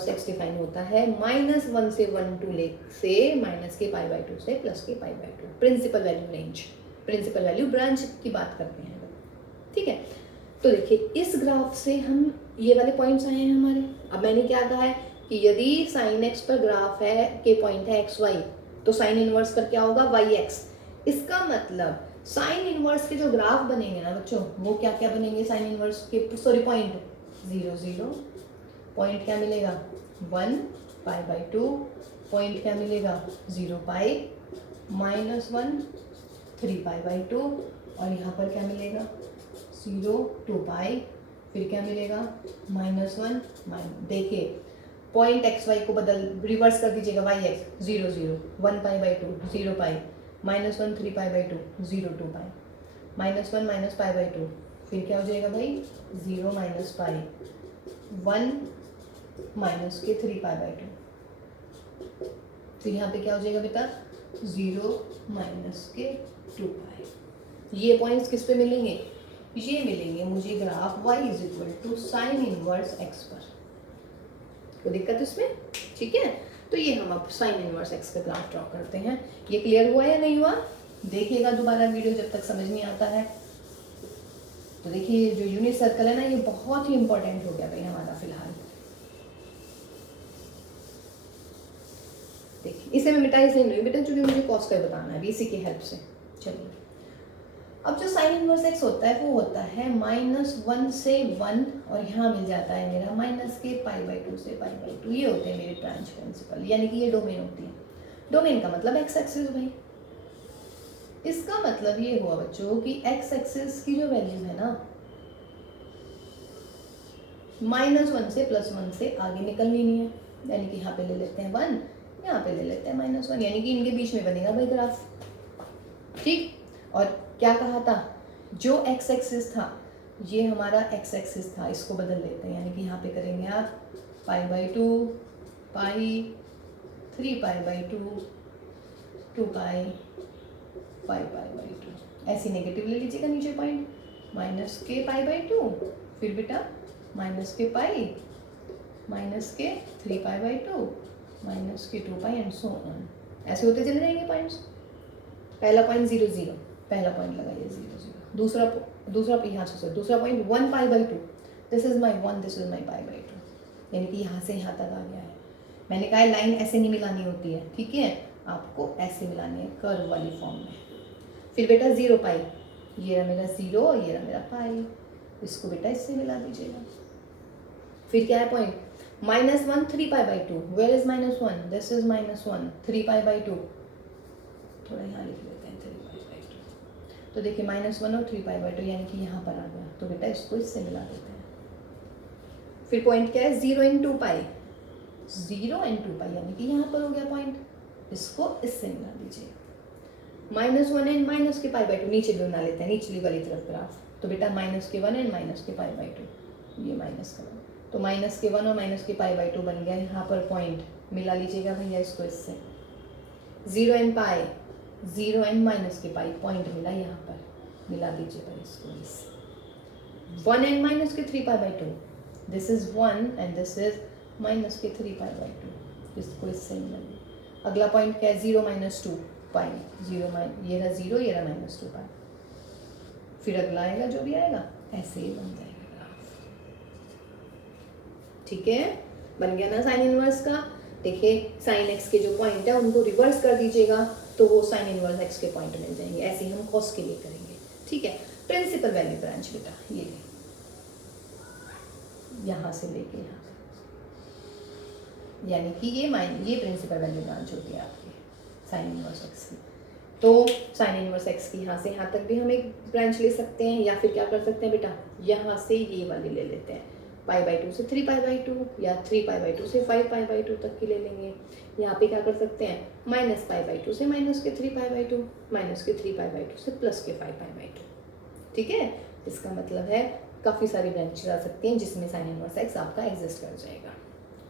एक्स डिफाइन होता है -1 से 1 2 ले से माइनस के π/2 से प्लस के π/2। Principal value range, principal value branch की बात करते हैं। ठीक है, तो देखिए इस ग्राफ से हम ये वाले पॉइंट्स आए हैं हमारे। अब मैंने क्या कहा है कि यदि साइन एक्स पर ग्राफ है के पॉइंट है एक्स वाई, तो साइन इनवर्स पर क्या होगा, वाई एक्स। इसका मतलब साइन इनवर्स के जो ग्राफ बनेंगे ना बच्चों, वो क्या क्या बनेंगे साइन इनवर्स के, सॉरी पॉइंट 0 0, पॉइंट क्या मिलेगा 1 π/2, पॉइंट क्या मिलेगा 0 π, -1 3π/2, और यहाँ पर क्या मिलेगा 0 2 π, फिर क्या मिलेगा -1। देखिए पॉइंट एक्स वाई को रिवर्स कर दीजिएगा, y x 0 0, 1 pi by 2 0 pi, -1 3 pi by 2 0 2 pi, -1 minus pi by 2, फिर क्या हो जाएगा भाई 0 माइनस पाई, 1 माइनस के 3 पाई बाई 2, फिर यहाँ पे क्या हो जाएगा बेटा 0 माइनस के 2 पाई। ये पॉइंट्स किस पे मिलेंगे, ये मिलेंगे मुझे graph y is equal to sine inverse x पर। कोई दिक्कत इसमें, ठीक है। तो ये हम अब साइन इनवर्स x का ग्राफ ड्रॉ करते हैं। ये क्लियर हुआ या नहीं हुआ, देखिएगा दोबारा वीडियो जब तक समझ नहीं आता है। तो देखिए जो यूनिट सर्कल है ना, ये बहुत ही इंपॉर्टेंट हो गया भाई हमारा फिलहाल। देखिए इसे मैं मिटा इसलिए नहीं बेटा क्योंकि मुझे कॉस का बताना है इसी की हेल्प से। चलिए अब जो साइन इनवर्स एक्स होता है वो होता है -1 से 1, और यहाँ मिल जाता है मेरा माइनस के पाई बाई 2 से पाई बाई 2। ये होते हैं मेरे ब्रांच प्रिंसिपल, यानी कि ये डोमेन होती है। डोमेन का मतलब एक्स एक्सिस भाई। इसका मतलब ये हुआ बच्चों कि एक्स एक्सिस की जो वैल्यू है ना -1 से +1 से आगे निकलनी नहीं है, यानी कि यहाँ पे ले लेते हैं 1, यहाँ पे ले लेते हैं -1, यानी कि इनके बीच में बनेगा भाई ग्राफ, ठीक। और क्या कहा था, जो एक्स एक्सिस था ये हमारा एक्स एक्सिस था, इसको बदल लेते हैं, यानी कि यहाँ पे करेंगे आप पाई by 2 pi 3 pi by 2 2 pi 5 pi by 2, ऐसी नेगेटिव ले लीजिएगा नीचे पॉइंट, माइनस के पाई बाई 2, फिर बेटा माइनस के पाई, माइनस के 3 पाई बाई 2, माइनस के 2 पाई एंड सो ऑन, ऐसे होते चले जाएंगे पॉइंट्स। पहला पॉइंट 0 0, पहला पॉइंट लगाइए 0 0, दूसरा यहाँ से दूसरा point 1 pi by 2, this is my 1, this is my pi by 2, यानी कि यहाँ से यहाँ तक आ गया है। मैंने कहा लाइन ऐसे नहीं मिलानी होती है, ठीक है, आपको ऐसे मिलानी है कर्व वाली फॉर्म में। फिर बेटा 0 पाई, ये रहा मेरा 0 और ये रहा मेरा पाई, इसको बेटा इससे मिला दीजिएगा। फिर क्या है point -1 3 pi by 2, where is -1, this is -1 3 pi by 2, थोड़ा यहाँ लिख लेते हैं 3 पाई बाई 2। तो देखिए -1 और 3 पाई बाई 2 यानी कि यहाँ पर आ गया, तो बेटा इसको इससे मिला देते हैं। फिर पॉइंट क्या है 0 and 2 पाई, 0 and 2 पाई यानी कि यहाँ पर हो गया पॉइंट, इसको इससे मिला दीजिए। -1 and माइनस के पाई बाई 2 नीचे भी बना लेते हैं, निचली वाली तरफ ग्राफ, तो बेटा -1 and माइनस के पाई बाई 2, ये माइनस का, तो -1 और माइनस के पाई बाई 2 बन गया। यहाँ पर पॉइंट मिला लीजिएगा भैया इसको इससे, 0 and पाई, 0 and माइनस के पाई, पॉइंट मिला यहाँ पर, मिला दीजिए भाई इसको इससे। 1 and माइनस के 3 pi by 2, this is 1 and this is minus के 3 पाई बाई 2, इसको इससे मिला दीजिए। अगला पॉइंट क्या है 0 - 2 पाई, 0 ये रहा 0, ये रहा -2 पाई। फिर अगला आएगा जो भी आएगा ऐसे ही बन जाएगा ग्राफ, ठीक है। बन गया ना साइन इनवर्स का। देखिए साइन एक्स के जो पॉइंट है उनको रिवर्स कर दीजिएगा तो वो साइन इनवर्स एक्स के पॉइंट मिल जाएंगे। ऐसे ही हम कॉस के लिए करेंगे, ठीक है। प्रिंसिपल वैल्यू ब्रांच बेटा ये यहाँ से लेके यहाँ से, यानी कि ये प्रिंसिपल वैल्यू ब्रांच होती है आपकी साइन इनवर्स एक्स की। तो साइन इनवर्स एक्स की यहाँ से यहाँ तक भी हम एक ब्रांच ले सकते हैं, या फिर क्या कर सकते हैं बेटा यहाँ से ये वाली ले लेते हैं, पाई बाई 2 से 3 पाई बाई 2, या 3 पाई बाई 2 से 5 पाई बाई 2 तक की ले लेंगे। यहाँ पे क्या कर सकते हैं माइनस पाई बाई 2 से माइनस के 3 पाई बाई 2, माइनस के 3 पाई बाई 2 से प्लस के 5 पाई बाई 2, ठीक है। इसका मतलब है काफ़ी सारी ब्रांचेज आ सकती हैं जिसमें साइन इनवर्स एक्स आपका एग्जिस्ट कर जाएगा।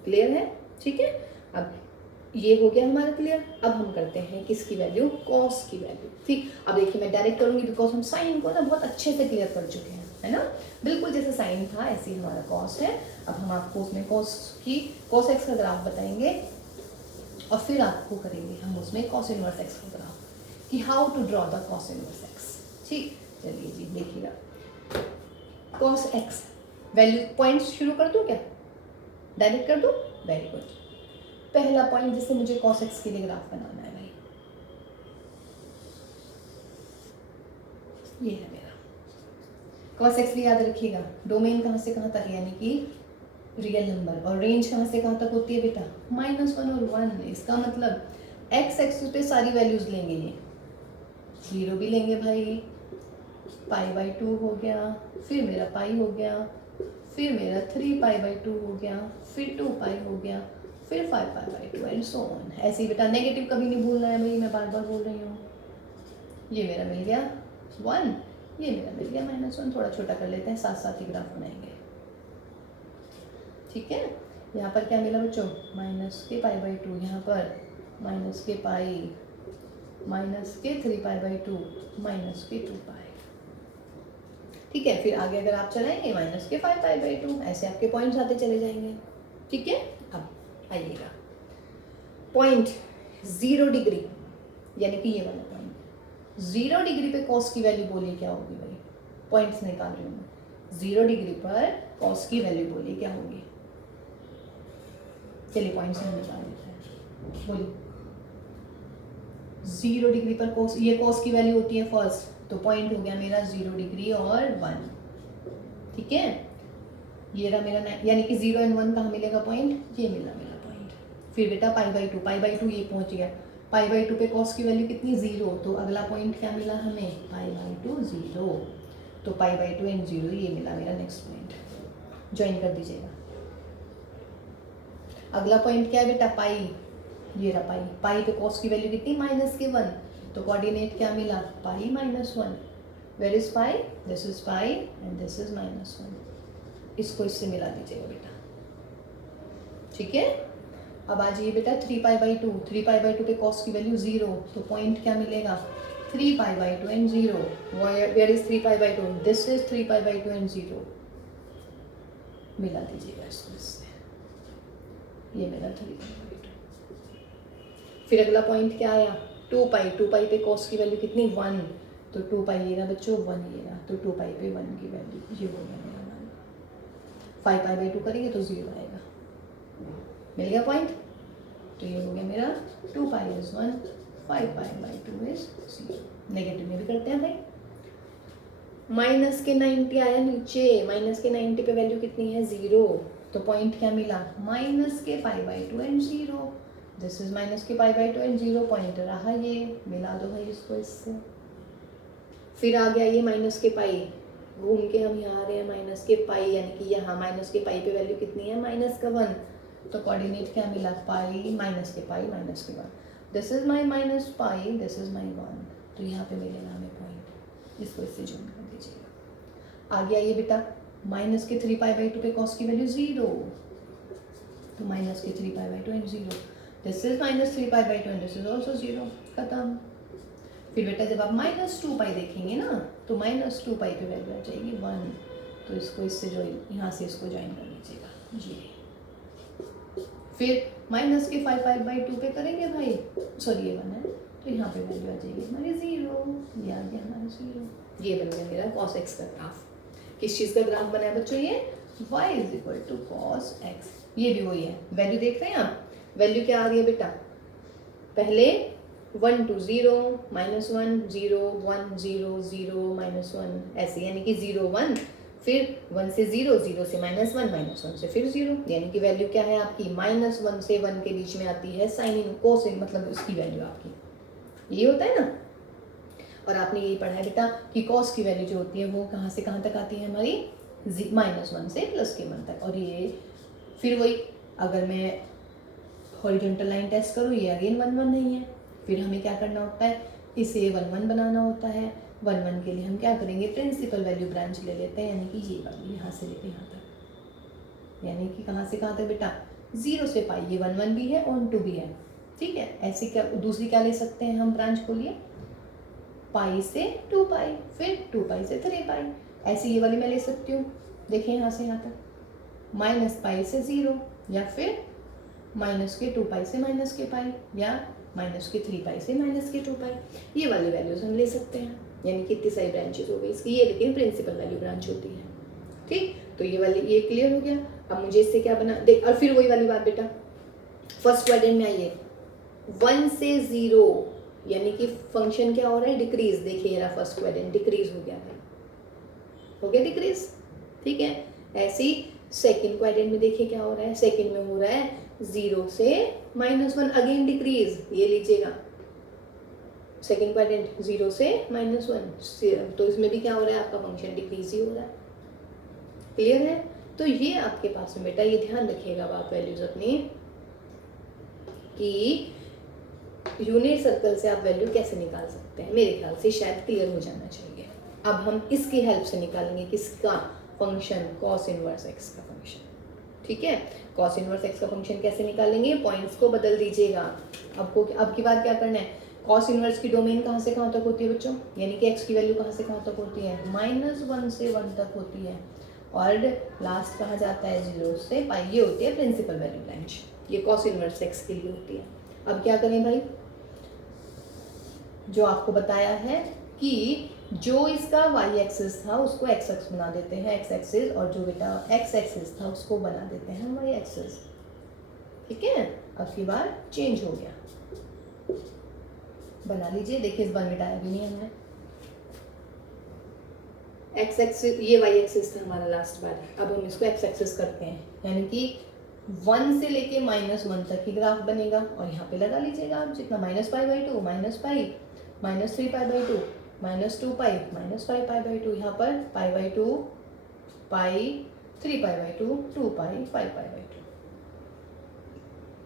क्लियर है, ठीक है। अब ये हो गया हमारा क्लियर। अब हम करते हैं किसकी वैल्यू, कॉस की वैल्यू, ठीक। अब देखिए मैं डायरेक्ट करूँगी बिकॉज हम साइन को ना बहुत अच्छे से क्लियर कर चुके हैं, है ना। बिल्कुल जैसे साइन था ऐसे ही हमारा कॉस है। अब हम आपको उसमें कॉस एक्स का ग्राफ बताएंगे और फिर आपको करेंगे हम उसमें कॉस इनवर्स एक्स का ग्राफ कि how to draw the cos inverse x, ठीक। चलिए जी देखिएगा कॉस एक्स वैल्यू पॉइंट्स शुरू कर दूँ क्या, डायरेक्ट कर दूँ, वेरी गुड। पहला पॉइंट जिससे मुझे कॉस एक्स के लिए ग्राफ बनाना है भाई, ये है मेरा कॉस एक्स भी याद रखिएगा। डोमेन कहाँ से कहाँ तक है, यानी कि रियल नंबर, और रेंज कहाँ से कहाँ तक होती है बेटा -1 और 1। इसका मतलब एक्स एक्सिस पे सारी वैल्यूज लेंगे, ये 0 भी लेंगे भाई, पाई बाई 2 हो गया, फिर मेरा पाई हो गया, फिर मेरा 3π/2 हो गया, फिर 2π हो गया, फिर 5π/2 एंड सो ऑन। ऐसे ही बेटा नेगेटिव कभी नहीं भूलना है भाई, मैं बार बार बोल रही हूँ। ये मेरा मिल गया 1, ये मेरा मिल गया -1। थोड़ा छोटा कर लेते हैं, साथ साथ ही ग्राफ बनाएंगे, ठीक है। यहाँ पर क्या मिला बच्चों, -π/2, यहाँ पर -π, -3π/2, -2π, ठीक है। फिर आगे अगर आप चलाएंगे -5π/2, ऐसे आपके पॉइंट्स आते चले जाएंगे, ठीक है। अब आइएगा पॉइंट 0 डिग्री, यानी कि ये वाला पॉइंट 0 डिग्री पे कॉस की वैल्यू बोलिए क्या होगी भाई, पॉइंट्स निकाल रही हूँ मैं। 0 डिग्री पर कॉस की वैल्यू बोलिए क्या होगी, चलिए पॉइंट्स हम निकाल लेते हैं, बोलिए। 0 डिग्री पर कॉस, ये कॉस की वैल्यू होती है फर्स्ट, तो पॉइंट हो गया मेरा 0 डिग्री और 1, ठीक है। ये रहा मेरा, यानी कि 0 और 1 कहाँ मिलेगा पॉइंट, ये मिला मेरा पॉइंट। फिर बेटा π/2 ये पहुंच गया, π/2 पे कॉस की वैल्यू कितनी, 0, तो अगला पॉइंट क्या मिला हमें, π/2 0, तो π/2 एंड 0 ये मिला मेरा नेक्स्ट पॉइंट। ज्वाइन कर दीजिएगा। अगला पॉइंट क्या है बेटा, पाई, ये रहा पाई पे कॉस की वैल्यू कितनी, -1, तो कोऑर्डिनेट क्या मिला, π-1। Where is pi, this is pi and this is -1। इसको इससे मिला दीजिएगा बेटा, ठीक है। अब आ जाइए बेटा 3π/2 पे कॉस की वैल्यू 0, तो पॉइंट क्या मिलेगा, 3π/2 and 0। Where is 3π/2, this is 3π/2 and 0, मिला दीजिएगा इसको इससे, ये मेरा 3π/2। फिर अगला पॉइंट क्या आया, 2π पे कॉस की वैल्यू कितनी, 1, तो 2π ये रहा बच्चों 1 ये रहा, तो 2π पे 1 की वैल्यू ये हो गया मेरा 1। 5π/2 करेंगे तो 0 आएगा, मिल गया पॉइंट। तो ये हो गया मेरा 2π इज 1, 5π/2 इज 0। नेगेटिव में भी करते हैं भाई। -90 आया नीचे, -90 पे वैल्यू कितनी है, 0, तो पॉइंट क्या मिला, -π/2 and 0। This is -π/2 and 0, point रहा ये, मिला दो भाई इसको इससे। फिर आ गया ये -π, घूम के हम यहाँ आ रहे हैं -π, यानी कि यहाँ -π पे वैल्यू कितनी है, -1, तो कोऑर्डिनेट क्या मिला, pi -π -1। This is my -π, this is my 1, तो यहाँ पे मिलेगा हमें पॉइंट, इसको इससे ज्वाइन कर दीजिएगा। आ गया ये बेटा -3π/2 पे कॉस की वैल्यू 0, तो -3π/2 and 0। This is -3π/2 and this is also 0, खत्म। फिर बेटा जब आप -2π देखेंगे ना, तो -2π पे वैल्यू आ जाएगी 1, तो इसको इससे जो यहाँ से इसको ज्वाइन कर लीजिएगा जी। फिर -5π/2 पे करेंगे भाई, सॉरी ये 1 है, तो यहाँ पे वैल्यू आ जाएगी हमारी 0, ये आ गया हमारा 0। ये बन गया मेरा cos x का ग्राफ। किस चीज़ का ग्राफ बना है बच्चों, ये y = cos x। ये भी वही है, वैल्यू देख रहे हैं आप, वैल्यू क्या आ रही है बेटा, पहले 1 to 0, -1 0 1 0 0 -1 ऐसे, यानी कि 0 1, फिर 1 से 0 0 से -1 -1 से फिर 0, यानी कि वैल्यू क्या है आपकी, -1 से 1 के बीच में आती है साइन इन कोसाइन, मतलब उसकी वैल्यू आपकी ये होता है ना। और आपने यही पढ़ा है बेटा कि कॉस की वैल्यू जो होती है वो कहाँ से कहाँ तक आती है हमारी, -1 से +1 तक। और ये फिर वही, अगर मैं हॉरिजॉन्टल लाइन टेस्ट करूँ, ये अगेन 1 1 नहीं है, फिर हमें क्या करना होता है, इसे 1 1 बनाना होता है। 1 1 के लिए हम क्या करेंगे, प्रिंसिपल वैल्यू ब्रांच ले लेते हैं, यानी कि ये वाली यहाँ से लेके यहाँ तक, यानी कि कहाँ से कहाँ तक बेटा, 0 से पाई, ये 1 1 भी है और 2 भी है, ठीक है। ऐसे क्या दूसरी क्या ले सकते हैं हम ब्रांच को लिए, पाई से 2π, फिर 2π से 3π, ऐसे ये वाली मैं ले सकती हूँ, देखिए यहाँ से यहाँ तक, -π से 0, या फिर -2π से -π, या -3π से -2π, ये वाली वैल्यूज हम ले सकते हैं। यानी कि इतनी सारी ब्रांचेस हो गई इसकी, ये लेकिन प्रिंसिपल वैल्यू ब्रांच होती है, ठीक। तो ये वाली ये क्लियर हो गया। अब मुझे इससे क्या बना देख, और फिर वही वाली बात बेटा, फर्स्ट क्वाड्रेंट में आइए, 1 से 0, यानी कि फंक्शन क्या हो रहा है, डिक्रीज। देखिए ये रहा फर्स्ट क्वाड्रेंट, डिक्रीज हो गया है, हो गया डिक्रीज, ठीक है। ऐसे ही सेकेंड क्वाड्रेंट में देखिए क्या हो रहा है, सेकेंड में हो रहा है 0 से -1, अगेन डिक्रीज, ये लीजिएगा सेकेंड क्वाड्रेंट 0 से -1, तो इसमें भी क्या हो रहा है, आपका फंक्शन डिक्रीज ही हो रहा है, क्लियर है। तो ये आपके पास में बेटा, ये ध्यान रखिएगा अब आप वैल्यूज अपनी कि यूनिट सर्कल से आप वैल्यू कैसे निकाल सकते हैं। मेरे ख्याल से शायद क्लियर हो जाना चाहिए। अब हम इसकी हेल्प से निकालेंगे किसका फंक्शन, कॉस इनवर्स एक्स का फंक्शन। ठीक है, कॉस इनवर्स एक्स का फंक्शन कैसे निकालेंगे, पॉइंट्स को बदल दीजिएगा। आपको अब की बार क्या करना है, कॉस इनवर्स की डोमेन कहाँ से कहाँ तक होती है बच्चों, यानी कि एक्स की वैल्यू कहाँ से कहाँ तक होती है, -1 से 1 तक होती है, और लास्ट कहाँ जाता है 0 से पाई। ये होती है प्रिंसिपल वैल्यू रेंज, ये कॉस इनवर्स एक्स के लिए होती है। अब क्या करें भाई, जो आपको बताया है कि जो इसका y एक्सिस था उसको x एक्स बना देते हैं, x एक्सिस, और जो बेटा x एक्सिस था उसको बना देते हैं y एक्सिस। ठीक है, अब की बार चेंज हो गया, बना लीजिए। देखिए इस बार मिटाया भी नहीं हमने, x एक्सिस, ये y एक्सिस था हमारा लास्ट बार, अब हम इसको x एक्सिस करते हैं, यानी कि 1 से लेके -1 तक की ग्राफ बनेगा। और यहाँ पे लगा लीजिएगा आप जितना, -π/2, -π, -3π/2, -2π, -5π/2, यहाँ पर π/2, π, 3π/2, 2π, 5π/2,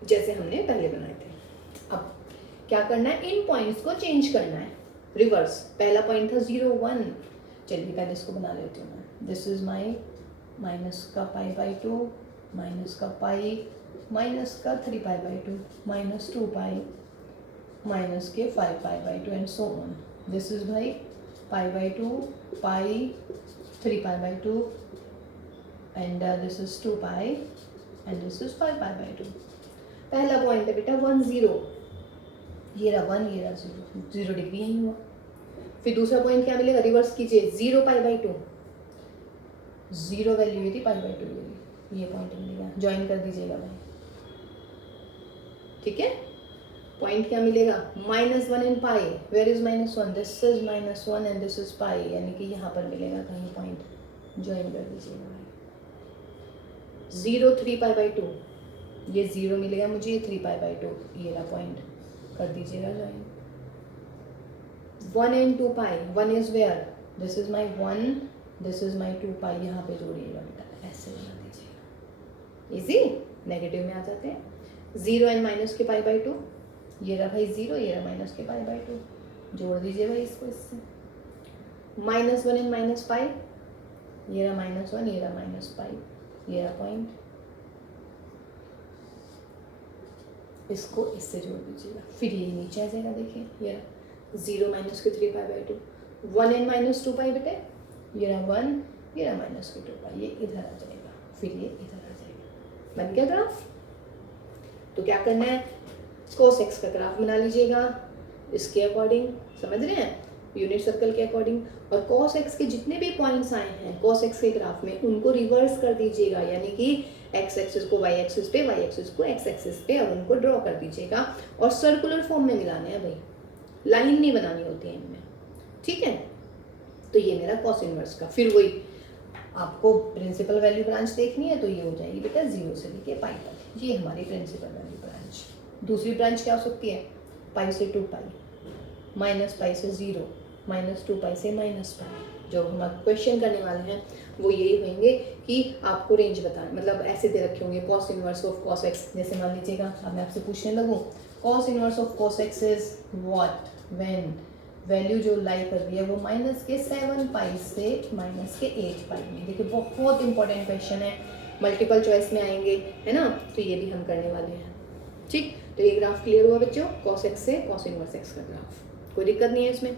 जैसे हमने पहले बनाए थे। अब क्या करना है, इन पॉइंट्स को चेंज करना है, रिवर्स। पहला पॉइंट था 0, 1, चलिए पहले इसको बना लेती हूँ मैं। दिस इज माई माइनस का π/2, माइनस का पाई, माइनस का 3π/2, -2π, माइनस के 5π/2 and so on. This is भाई π/2, pi, 3π/2 and this is 2π and this is 5π/2। पहला पॉइंट है बेटा 1, 0, ये रहा 1, ये रहा 0, 0 डिग्री यही हुआ। फिर दूसरा पॉइंट क्या मिलेगा, रिवर्स कीजिए, 0π/2, 0 वैल्यू ये थी, π/2 ये पॉइंट मिलेगा, ज्वाइन कर दीजिएगा भाई। ठीक है, पॉइंट क्या मिलेगा, -1 in pi, where is -1, this is -1 and this is pi, यानी कि यहाँ पर मिलेगा कहीं पॉइंट, ज्वाइन कर दीजिएगा भाई। 0, 3π/2, ये 0 मिलेगा मुझे, ये 3π/2, ये रहा पॉइंट, कर दीजिएगा join. 1 and 2π, 1 is where, this is my 1, this is my 2π, यहाँ पे जोड़िएगा बेटा, ऐसे बना दीजिएगा, इजी। नेगेटिव में आ जाते हैं, 0 एंड माइनस के π/2, ये रहा भाई 0, ये रहा माइनस के π/2, जोड़ दीजिए भाई इसको इससे। -1 एंड -π, ये रहा -1, ये रहा -π, ये रहा पॉइंट, इसको इससे जोड़ दीजिएगा, फिर ये नीचे आ जाएगा। देखिए ये 0 माइनस के 3π/2, 1 एंड -2π बेटे, ये रहा 1, ये रहा माइनस के 2π, ये इधर आ जाएगा, फिर ये इधर आ जाएगा। बन गया ग्राफ। तो क्या करना है, cos x का ग्राफ बना लीजिएगा इसके अकॉर्डिंग, समझ रहे हैं, यूनिट सर्कल के अकॉर्डिंग। और cos x के जितने भी पॉइंट्स आए हैं cos x के ग्राफ में, उनको रिवर्स कर दीजिएगा, यानी कि x एक्सिस को y एक्सिस पे, y एक्सिस को x एक्सिस पे, अब उनको ड्रॉ कर दीजिएगा। और सर्कुलर फॉर्म में मिलाने हैं भाई, लाइन नहीं बनानी होती है इनमें। ठीक है, तो ये मेरा cos इनवर्स का, फिर वही आपको प्रिंसिपल वैल्यू ब्रांच देखनी है तो ये हो जाएगी बेटा 0 से लेके पाई तक, ये हमारी प्रिंसिपल वैल्यू ब्रांच। दूसरी ब्रांच क्या हो सकती है, पाई से 2π, -π से 0, -2π से -π। जो हम क्वेश्चन करने वाले हैं वो यही होंगे कि आपको रेंज बताना, मतलब ऐसे दे रखे होंगे cos inverse of cos x। जैसे मान लीजिएगा अब मैं आपसे पूछने लगूँ, cos inverse of cos x is what when, value जो लाई कर रही है वो -7π से -8π में। देखिए बहुत इंपॉर्टेंट क्वेश्चन है, मल्टीपल चॉइस में आएंगे, है ना, तो ये भी हम करने वाले हैं। ठीक, तो ये ग्राफ क्लियर हुआ बच्चों, cos x से cos इनवर्स x का ग्राफ, कोई दिक्कत नहीं है इसमें।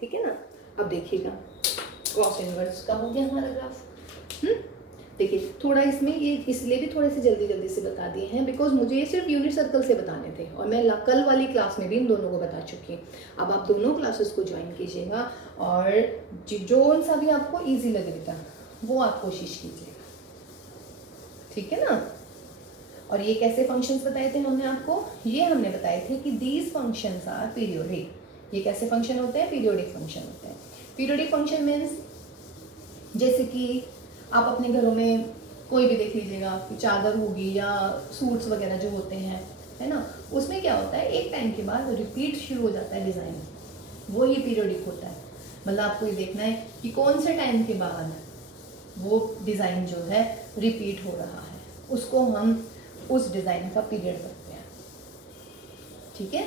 ठीक है ना, अब देखिएगा cos इनवर्स का हो गया हमारा ग्राफ। देखिए थोड़ा इसमें ये इसलिए भी थोड़े से जल्दी से बता दिए हैं बिकॉज मुझे ये सिर्फ यूनिट सर्कल से बताने थे, और मैं कल वाली क्लास में भी इन दोनों को बता चुकी हूँ। अब आप दोनों क्लासेस को ज्वाइन कीजिएगा और जो सा भी आपको इजी लगेगा वो आप कोशिश कीजिएगा। ठीक है ना, और ये कैसे फंक्शंस बताए थे हमने आपको, ये हमने बताए थे कि दीज फंक्शंस आर पीरियोडिक। ये कैसे फंक्शन होते हैं, पीरियोडिक फंक्शन होते हैं। पीरियोडिक फंक्शन मीन्स जैसे कि आप अपने घरों में कोई भी देख लीजिएगा, चादर होगी या सूट्स वगैरह जो होते हैं, है ना, उसमें क्या होता है एक टाइम के बाद रिपीट शुरू हो जाता है डिज़ाइन, वो ये पीरियोडिक होता है। मतलब आपको ये देखना है कि कौन से टाइम के बाद वो डिज़ाइन जो है रिपीट हो रहा है, उसको हम उस डिज़ाइन का पीरियड करते हैं। ठीक है,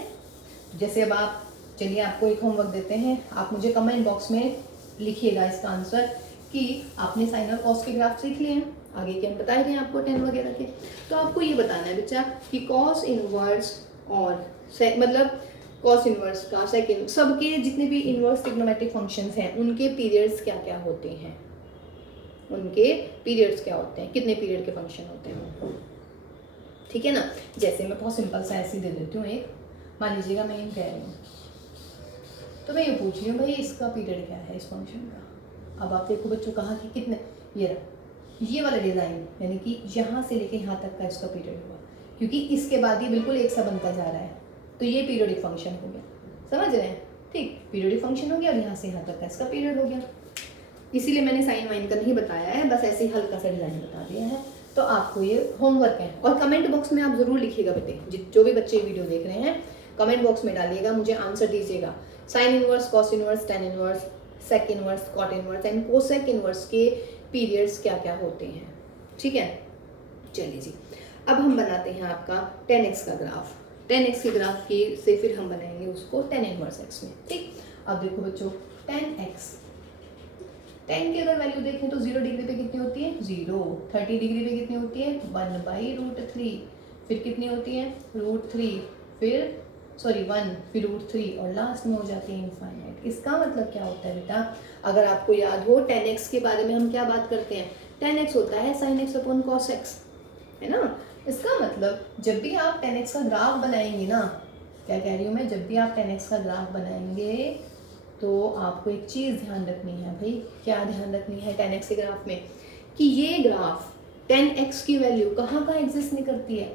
जैसे अब आप, चलिए आपको एक होमवर्क देते हैं, आप मुझे कमेंट बॉक्स में लिखिएगा इसका आंसर कि आपने साइन और कॉस के ग्राफ सीख लिए हैं, आगे के हम बताए थे आपको 10 वगैरह के। तो आपको ये बताना है बच्चा कि कॉस इनवर्स और मतलब कॉस इनवर्स का सेकंड, सबके जितने भी इनवर्स ट्रिग्नोमेट्रिक फंक्शंस हैं उनके पीरियड्स क्या क्या होते हैं, उनके पीरियड्स क्या होते हैं, कितने पीरियड के फंक्शन होते हैं। ठीक है ना, जैसे मैं बहुत सिंपल सा ऐसे दे देती हूँ एक, मान लीजिएगा मैं ये कह रही हूँ, तो मैं ये पूछ रही हूँ भाई इसका पीरियड क्या है इस फंक्शन का। अब आप देखो बच्चों, कहा कि कितने, ये वाला डिज़ाइन यानी कि यहाँ से लेके यहाँ तक का इसका पीरियड हुआ, क्योंकि इसके बाद ये बिल्कुल एक सा बनता जा रहा है, तो ये पीरियडिक फंक्शन हो गया, समझ रहे हैं। ठीक, पीरियडिक फंक्शन हो गया और यहाँ से यहाँ तक का इसका पीरियड हो गया। इसीलिए मैंने साइन वाइन का नहीं बताया है, बस ऐसे ही हल्का सा डिज़ाइन बता दिया है। तो आपको ये होमवर्क है, और कमेंट बॉक्स में आप ज़रूर लिखिएगा बेटे, जो भी बच्चे वीडियो देख रहे हैं कमेंट बॉक्स में डालिएगा, मुझे आंसर दीजिएगा। Sine inverse, cos inverse, tan inverse, sec inverse, cot inverse and cosec inverse के पीरियड्स क्या क्या होते हैं। ठीक है, चलिए जी, अब हम बनाते हैं आपका 10x का ग्राफ। 10x के ग्राफ की से फिर हम बनाएंगे उसको 10 इनवर्स x में। ठीक, अब देखो बच्चों 10x, 10 की अगर वैल्यू देखें तो 0 डिग्री पे कितनी होती है 0, 30 डिग्री पे कितनी होती है 1/√3, फिर कितनी होती है √3, फिर सॉरी 1, फिर √3 और लास्ट में हो जाती है इनफाइनाइट। इसका मतलब क्या होता है बेटा, अगर आपको याद हो 10x के बारे में हम क्या बात करते हैं, 10x होता है sin x upon cos x, है ना। इसका मतलब जब भी आप 10x का ग्राफ बनाएंगे ना, क्या कह रही हूँ मैं, जब भी आप 10x का ग्राफ बनाएंगे तो आपको एक चीज़ ध्यान रखनी है भाई। क्या ध्यान रखनी है 10x के ग्राफ में, कि ये ग्राफ 10x की वैल्यू कहाँ कहाँ एग्जिस्ट नहीं करती है,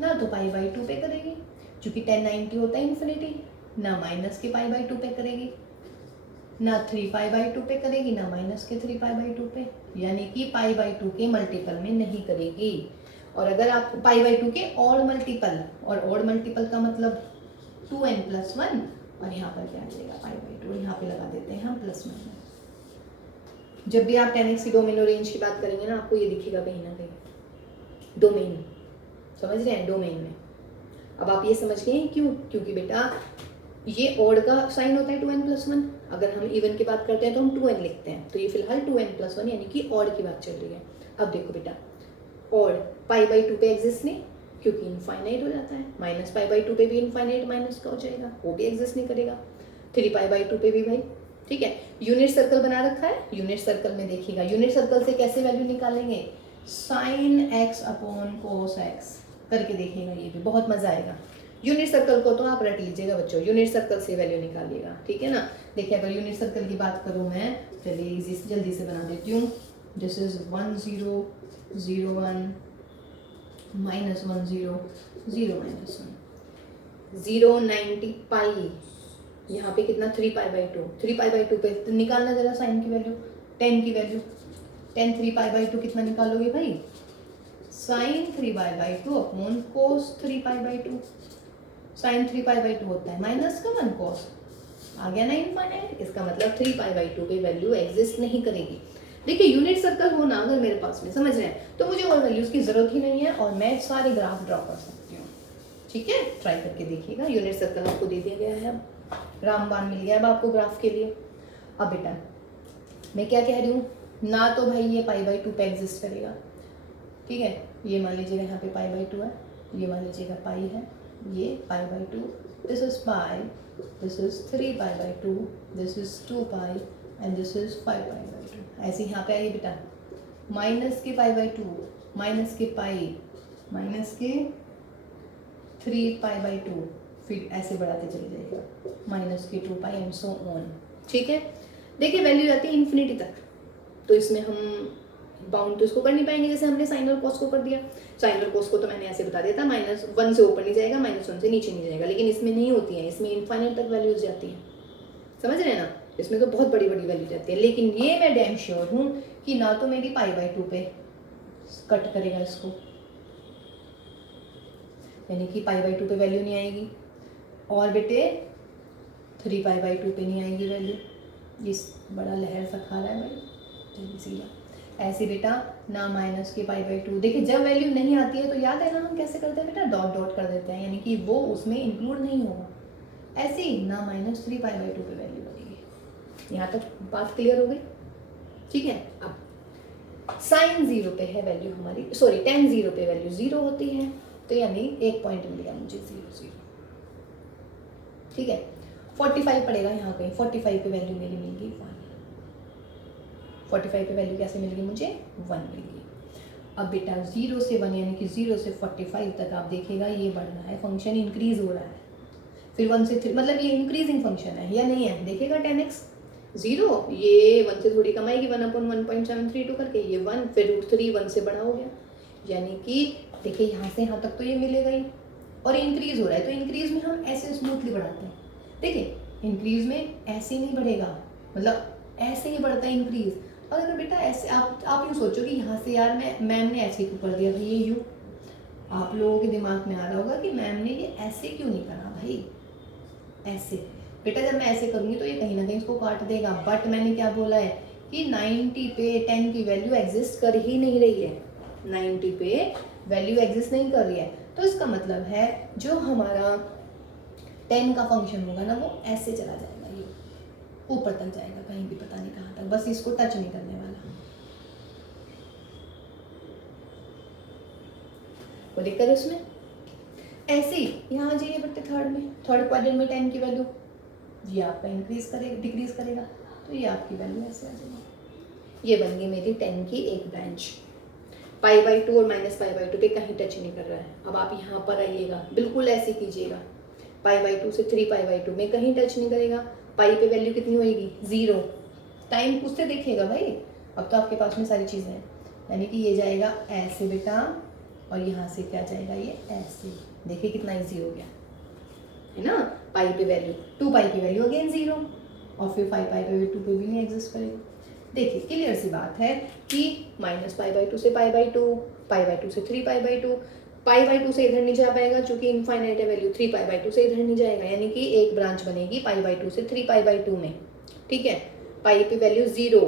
ना तो π/2 पे करेगी क्योंकि 1090 होता है इन्फिनिटी, ना माइनस के π/2 पे करेगी, ना 3π/2 पे करेगी, ना माइनस के 3π/2 पे, यानी कि π/2 के मल्टीपल में नहीं करेगी। और अगर आप π/2 के ऑड मल्टीपल, और ऑड मल्टीपल का मतलब 2n+1, और यहाँ पर क्या आ जाएगा π/2, यहाँ पे लगा देते हैं हम प्लस माइनस। जब भी आप 10x की डोमेन और रेंज की बात करेंगे ना, आपको ये दिखेगा कहीं ना कहीं डोमेन, समझ रहे हैं, डोमेन में। अब आप ये समझ गए क्यों, क्योंकि बेटा ये ऑड का साइन होता है 2n+1, अगर हम इवन की बात करते हैं तो हम 2n लिखते हैं, तो ये फिलहाल 2n+1 यानी कि ऑड की बात चल रही है। अब देखो बेटा, ऑड π/2 पे एग्जिस्ट नहीं क्योंकि इनफाइनाइट हो जाता है, माइनस π/2 पे भी इनफाइनाइट माइनस का हो जाएगा, वो भी एग्जिस्ट नहीं करेगा, 3π/2 पे भी भाई। ठीक है, यूनिट सर्कल बना रखा है, यूनिट सर्कल में देखिएगा, यूनिट सर्कल से कैसे वैल्यू निकालेंगे, sin x upon cos x करके देखिएगा, ये भी बहुत मजा आएगा। यूनिट सर्कल को तो आप रट लीजिएगा बच्चों, यूनिट सर्कल से वैल्यू निकालिएगा, ठीक है ना। देखिए अगर यूनिट सर्कल की बात करूँ मैं, चलिए जल्दी से बना देती हूँ। दिस इज 1 0 0 1 -1 0 0 -1 0 90 पाई, यहाँ पे कितना 3π/2, 3π/2 पे तो निकालना जरा साइन की वैल्यू, 10 की वैल्यू, 10 3π/2 कितना निकालोगे भाई, साइन 3π/2 अपॉन कोस 3π/2, साइन 3π/2 होता है माइनस का 1 कॉस, आ गया ना इनफाइनाइट। इसका मतलब 3π/2 पे वैल्यू एग्जिस्ट नहीं करेगी। देखिए यूनिट सर्कल हो ना अगर मेरे पास में, समझ रहे हैं, तो मुझे और वैल्यूज की जरूरत ही नहीं है और मैं सारे ग्राफ ड्रॉ कर सकती हूँ। ठीक है, ट्राई करके देखिएगा। यूनिट सर्कल आपको दे दिया गया है, अब रामबाण मिल गया अब आपको ग्राफ के लिए। अब बेटा मैं क्या कह रही हूँ, ना तो भाई ये π/2 पे एग्जिस्ट करेगा, ठीक है, ये मान लीजिएगा यहाँ पे π/2 है, ये मान लीजिएगा पाई है, ये π/2, this is pi, this is 3π/2, this is 2π and this is 5π/2। ऐसे यहाँ पे आइए बेटा, माइनस के π/2, माइनस के पाई, माइनस के 3π/2, फिर ऐसे बढ़ाते चले जाएगा, माइनस के 2π एंड सो ऑन। ठीक है, देखिए वैल्यू जाती है इन्फिनिटी तक, तो इसमें हम बाउंड तो इसको कर नहीं पाएंगे जैसे हमने साइन और कॉस को कर दिया। साइन और कॉस को तो मैंने ऐसे बता दिया था, -1 से ऊपर नहीं जाएगा, -1 से नीचे नहीं जाएगा, लेकिन इसमें नहीं होती है, इसमें इनफाइनाइट तक वैल्यूज जाती हैं, समझ रहे हैं ना, इसमें तो बहुत बड़ी बड़ी वैल्यू जाती है। लेकिन ये मैं डैम श्योर हूँ कि ना तो मेरी π/2 पे कट करेगा इसको, यानी कि π/2 पे वैल्यू नहीं आएगी, और बेटे 3π/2 पे नहीं आएगी वैल्यू, ये बड़ा लहर सा खा रहा है भाई, जल्दी सीधा। ऐसे बेटा ना माइनस के π/2, देखिए जब वैल्यू नहीं आती है तो याद है ना हम कैसे करते हैं बेटा, डॉट डॉट कर देते हैं, यानी कि वो उसमें इंक्लूड नहीं होगा। ऐसे ही ना -3 π/2 पे वैल्यू बनेगी। यहाँ तक बात क्लियर हो गई, ठीक है। अब साइन 0 पे है वैल्यू हमारी, सॉरी tan 0 पे वैल्यू 0 होती है, तो यानी 1 पॉइंट मिल गया मुझे 0 0, ठीक है। 45 पड़ेगा यहाँ कहीं, 45 पे वैल्यू मेरी मिल गई 1, 45 पे वैल्यू कैसे मिल गई मुझे, 1 मिल गई। अब बेटा 0 से 1 यानी कि 0 से 45 तक आप देखिएगा ये बढ़ रहा है, फंक्शन इंक्रीज हो रहा है। फिर 1 से 3, मतलब ये इंक्रीजिंग फंक्शन है या नहीं है, देखिएगा 10x 0, ये 1 से थोड़ी कमाएगी 1/1.732 करके, ये 1, फिर √3 1 से बड़ा हो गया, यानी कि देखिए यहाँ से यहाँ तक तो ये मिलेगा ही, और इंक्रीज हो रहा है। तो इंक्रीज में हम ऐसे स्मूथली बढ़ाते हैं, देखिए इंक्रीज में ऐसे नहीं बढ़ेगा, मतलब ऐसे ही बढ़ता है इंक्रीज। और अगर बेटा ऐसे आप यूँ सोचो कि यहाँ से यार मैम ने ऐसे क्यों कर दिया भाई, ये यूँ आप लोगों के दिमाग में आ रहा होगा कि मैम ने ये ऐसे क्यों नहीं करा भाई, ऐसे। बेटा जब मैं ऐसे करूँगी तो ये कहीं ना कहीं इसको काट देगा, बट मैंने क्या बोला है कि 90 पे 10 की वैल्यू एग्जिस्ट कर ही नहीं रही है, 90 पे वैल्यू एग्जिस्ट नहीं कर रही है। तो इसका मतलब है जो हमारा 10 का फंक्शन होगा ना वो ऐसे चला जाएगा, ये ऊपर तक जाएगा, कहीं भी पता नहीं कहाँ तक, बस इसको टच नहीं करने वाला। वो दिक्कत है उसमें। ऐसे ही यहाँ आ जाइए बट्टे थर्ड क्वाड्रेंट में 10 की वैल्यू ये आपका इंक्रीज करेगा, डिक्रीज करेगा, तो ये आपकी वैल्यू ऐसे आ जाएगी। ये बन गई मेरी 10 की एक ब्रांच, π/2 और -π/2 पे कहीं टच नहीं कर रहा है। अब आप यहाँ पर आइएगा, बिल्कुल ऐसे कीजिएगा, π/2 से 3 π/2 में कहीं टच नहीं करेगा। पाई पे वैल्यू कितनी होएगी, 0, टाइम उससे देखिएगा भाई। अब तो आपके पास में सारी चीज़ें हैं, यानी कि ये जाएगा ऐसे बेटा, और यहाँ से क्या जाएगा ये ऐसे, देखिए कितना ईजी हो गया है ना। पाई पे वैल्यू 2 पाई की वैल्यू अगेन 0, और फिर 5 पाई पे 2 पे भी नहीं एग्जिस्ट करेगा। देखिए क्लियर सी बात है कि -π/2 से π/2, π/2 से 3 π/2, π/2 से इधर नहीं जा पाएगा क्योंकि इनफाइनाइट है वैल्यू, 3 π/2 से इधर नहीं जाएगा, यानी कि एक ब्रांच बनेगी π/2 से 3 π/2 में, ठीक है। पाई पे वैल्यू 0,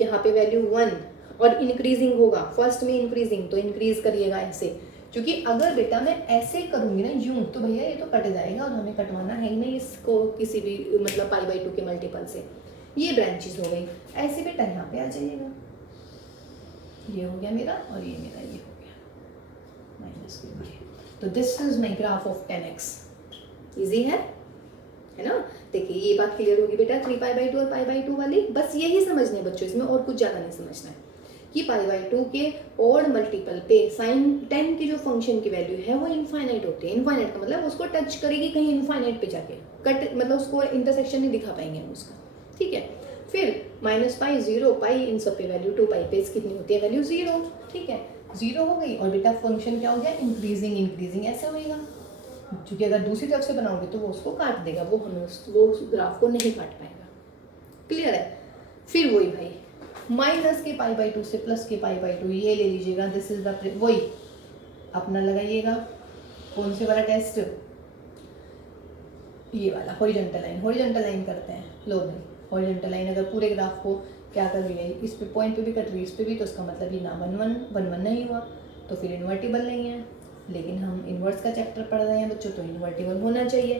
यहाँ पे वैल्यू 1, और इंक्रीजिंग होगा, फर्स्ट में इंक्रीजिंग, तो इंक्रीज करिएगा ऐसे, क्योंकि अगर बेटा मैं ऐसे करूँगी ना यूँ, तो भैया ये तो कट जाएगा, और हमें कटवाना है ही नहीं इसको किसी भी मतलब π/2 के मल्टीपल से। ये ब्रांचेस हो गई। ऐसे बेटा यहाँ पे आ जाइएगा, ये हो गया मेरा, और ये मेरा ये हो गया माइनस के। तो this is my graph of 10x। Easy है ना। देखिए ये बात क्लियर होगी बेटा, 3 π/2 और π/2 वाली, बस यही समझने बच्चों, इसमें और कुछ ज़्यादा नहीं समझना है कि π/2 के और मल्टीपल पे साइन 10 की जो फंक्शन की वैल्यू है वो इनफाइनाइट होती है। इनफाइनाइट का मतलब उसको टच करेगी कहीं इनफाइनाइट पे जाके, कट मतलब उसको इंटरसेक्शन नहीं दिखा पाएंगे हम उसका, ठीक है। फिर -π 0 पाई, इन सब पे वैल्यू 2 पाई पे कितनी होती है वैल्यू 0, ठीक है। 0 हो गई, और बेटा फंक्शन क्या हो गया, इंक्रीजिंग ऐसे होएगा, क्योंकि अगर दूसरी तरफ से बनाओगे तो वो उसको काट देगा, वो हमें वो ग्राफ को नहीं काट पाएगा। क्लियर है। फिर वही भाई माइनस के π/2 से प्लस के π/2, ये ले लीजिएगा, दिस इज द वही अपना लगाइएगा। कौन से वाला टेस्ट, ये वाला हॉरिजॉन्टल लाइन करते हैं। लो भाई हॉरिजॉन्टल लाइन अगर पूरे ग्राफ को क्या कर रही है, इस पे पॉइंट पे भी कट रही है, इस पे भी, तो इसका मतलब ये ना 1 1 नहीं हुआ, तो फिर इन्वर्टिबल नहीं है। लेकिन हम इन्वर्स का चैप्टर पढ़ रहे हैं बच्चों, तो इन्वर्टिबल होना चाहिए,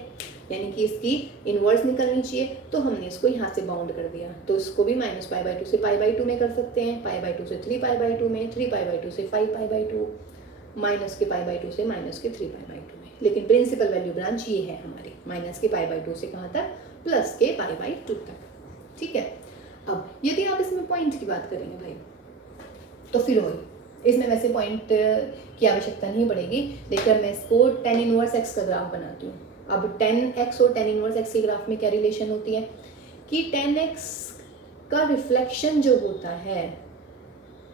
यानी कि इसकी इन्वर्स निकलनी चाहिए, तो हमने इसको यहाँ से बाउंड कर दिया। तो इसको भी -π/2 से π/2 में कर सकते हैं, π/2 से 3 π/2 में, 3 π/2 से 5 π/2, माइनस के π/2 से माइनस के 3 π/2 में। लेकिन प्रिंसिपल वैल्यू ब्रांच ये है हमारी, माइनस के π/2 से कहाँ तक, प्लस के π/2 तक, ठीक है। अब यदि आप इसमें पॉइंट की बात करेंगे भाई, तो फिर वही, इसमें वैसे पॉइंट की आवश्यकता नहीं पड़ेगी। देखिए मैं इसको tan इनवर्स x का ग्राफ बनाती हूँ। अब 10x और tan इनवर्स x के ग्राफ में क्या रिलेशन होती है कि 10x का रिफ्लेक्शन जो होता है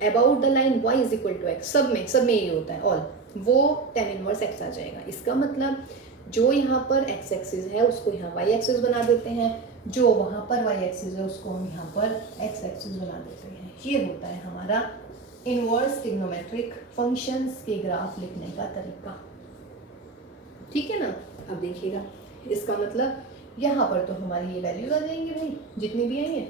about the line y is equal to x, सब में ये होता है ऑल, वो tan इनवर्स x आ जाएगा। इसका मतलब जो यहाँ पर x एक्सिस है उसको यहाँ y एक्सिस बना देते हैं, जो वहाँ पर y एक्सिस है उसको हम यहाँ पर x एक्सिस बना देते हैं। ये होता है हमारा इनवर्स ट्रिग्नोमेट्रिक फंक्शंस के ग्राफ लिखने का तरीका, ठीक है ना। अब देखिएगा इसका मतलब यहाँ पर तो हमारी ये वैल्यूज आ जाएंगी भाई, जितनी भी आई हैं।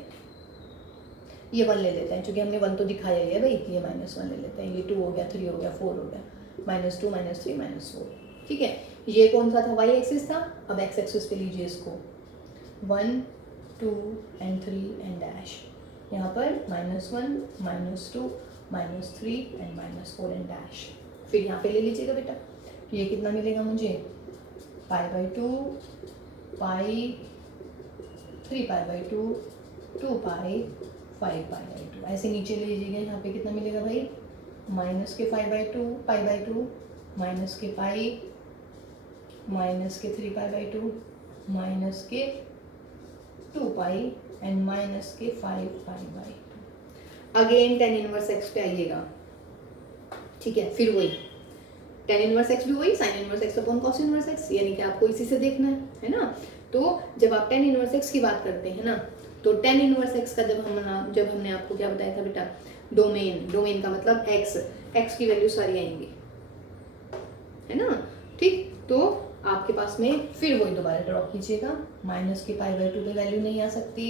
ये 1 ले लेते हैं क्योंकि हमने 1 तो दिखाया ही है भाई, ये -1 ले लेते हैं। ये 2 हो गया, 3 हो गया, 4 हो गया, -2 -3 -4। ठीक है, ये कौन सा था, वाई एक्सिस था। अब एक्स एक्सिस पे लीजिए इसको, 1 2 एंड 3 एंड डैश। यहाँ पर -1 -2 -3 एंड -4 एंड डैश। फिर यहाँ पे ले लीजिएगा बेटा, ये कितना मिलेगा मुझे, π/2 पाई 3π/2 2π 5π/2। ऐसे नीचे ले लीजिएगा, यहाँ पे कितना मिलेगा भाई, -π/2 π/2 -π -3π/2 -2π and -5π/2। Again tan inverse x पे आइएगा। ठीक है, फिर वही tan इनवर्स x भी वही sin inverse x upon cos inverse x, यानी कि आपको इसी से देखना है ना। तो जब आप tan इनवर्स x की बात करते हैं ना, तो tan इनवर्स x का जब हमने आपको क्या बताया था बेटा, डोमेन का मतलब x की वैल्यू सारी आएंगी, है ना। ठीक, तो आपके पास में फिर वही दोबारा ड्रॉ कीजिएगा, -π/2 पे वैल्यू नहीं आ सकती,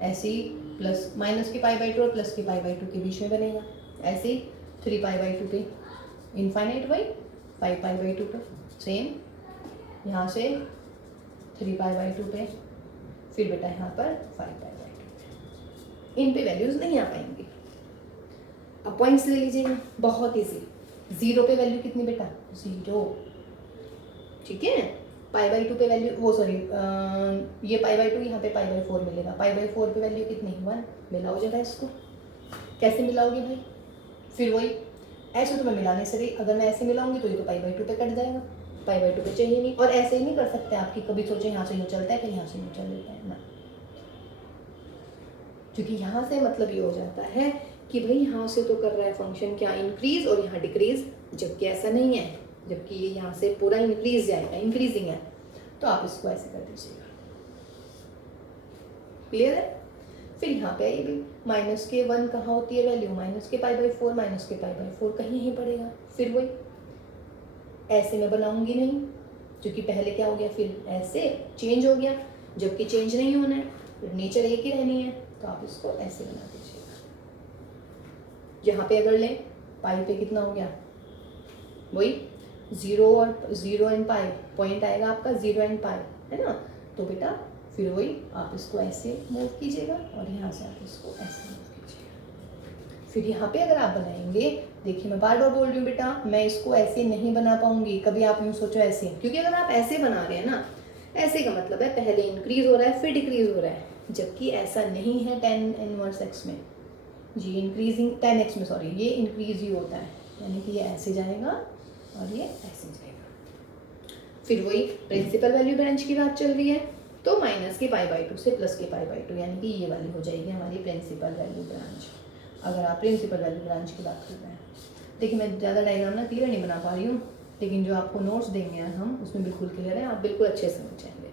ऐसे ही प्लस -π/2 और +π/2 के बीच में बनेगा, ऐसे ही 3π/2 पे इनफाइनाइट बाई 5π/2 पे सेम, यहाँ से 3π/2 पे, फिर बेटा यहाँ पर 5π/2 पे। इन पे वैल्यूज नहीं आ पाएंगी। अब पॉइंट्स ले लीजिएगा, बहुत ईजी। 0 पे वैल्यू कितनी बेटा, 0। ठीक है, π/2 पे वैल्यू ये π/2, यहाँ पे π/4 मिलेगा। π/4 पे वैल्यू कितनी, 1। मिलाओ जरा इसको, कैसे मिलाओगे भाई, फिर वही ऐसे तो मैं मिला नहीं सकती, अगर मैं ऐसे मिलाऊंगी तो ये तो π/2 पे कट जाएगा, π/2 पे चाहिए नहीं। और ऐसे ही नहीं कर सकते आपकी, कभी सोचे यहाँ से यूँ चलता है, फिर यहाँ से यूँ चल देता है ना, क्योंकि यहाँ से मतलब ये हो जाता है कि भाई यहाँ से तो कर रहा है फंक्शन क्या, इंक्रीज, और यहाँ डिक्रीज, जबकि ऐसा नहीं है, जबकि ये यहाँ से पूरा इंक्रीज जाएगा, इंक्रीजिंग है। तो आप इसको ऐसे कर दीजिएगा, क्लियर है। फिर यहाँ पे आइए भाई, -1 कहाँ होती है वैल्यू, -π/4 -π/4 कहीं ही पड़ेगा। फिर वही ऐसे मैं बनाऊंगी नहीं, क्योंकि पहले क्या हो गया, फिर ऐसे चेंज हो गया, जबकि चेंज नहीं होना है, नेचर एक ही रहनी है। तो आप इसको ऐसे बना दीजिएगा। यहाँ पे अगर लें, पाई पे कितना हो गया, वही 0 एंड पाई, पॉइंट आएगा आपका 0 एंड पाई, है ना। तो बेटा फिर वही आप इसको ऐसे मूव कीजिएगा, और यहाँ से आप इसको ऐसे मूव कीजिएगा। फिर यहाँ पे अगर आप बनाएंगे, देखिए मैं बार बार बोल रही हूँ बेटा, मैं इसको ऐसे नहीं बना पाऊंगी। कभी आप यूँ सोचो ऐसे, क्योंकि अगर आप ऐसे बना रहे हैं ना, ऐसे का मतलब है पहले इंक्रीज हो रहा है फिर डिक्रीज हो रहा है, जबकि ऐसा नहीं है tan इनवर्स x में। ये इंक्रीजिंग tan x में, सॉरी, ये इंक्रीज ही होता है, यानी कि ये ऐसे जाएगा और ये ऐसे जाएगा। फिर वही प्रिंसिपल वैल्यू ब्रांच की बात चल रही है, तो -π/2 से +π/2, यानी कि ये वाली हो जाएगी हमारी प्रिंसिपल वैल्यू ब्रांच, अगर आप प्रिंसिपल वैल्यू ब्रांच की बात कर रहे हैं। देखिए मैं ज़्यादा डायग्राम ना क्लियर नहीं बना पा रही हूँ, लेकिन जो आपको नोट्स देंगे हम उसमें बिल्कुल क्लियर है, आप बिल्कुल अच्छे से समझ जाएंगे।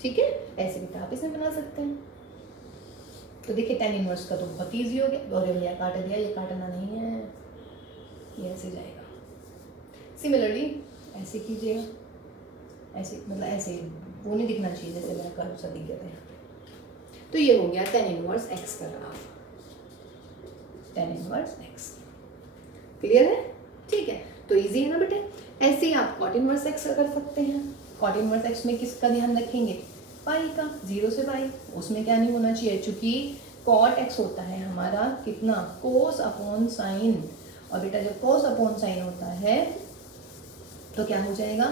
ठीक है, ऐसे भी आप इसमें बना सकते हैं। तो देखिए tan इनवर्स का तो बहुत ईजी हो गया, और भैया काट दिया, ये काटना नहीं है, ये ऐसे जाएगा। सिमिलरली ऐसे कीजिएगा, ऐसे मतलब ऐसे वो नहीं दिखना चाहिए जैसे मेरा कर्व सा दिख गया था यहाँ पे। तो ये हो गया tan इनवर्स x का graph, tan inverse x। Clear है, ठीक है। तो इजी है ना बेटे। ऐसे ही आप cot इनवर्स x का कर सकते हैं। cot इनवर्स x में किसका ध्यान रखेंगे, पाई का, 0 से पाई, उसमें क्या नहीं होना चाहिए, चूंकि cot x होता है हमारा कितना, cos अपॉन साइन, और बेटा जब cos अपॉन साइन होता है तो क्या हो जाएगा,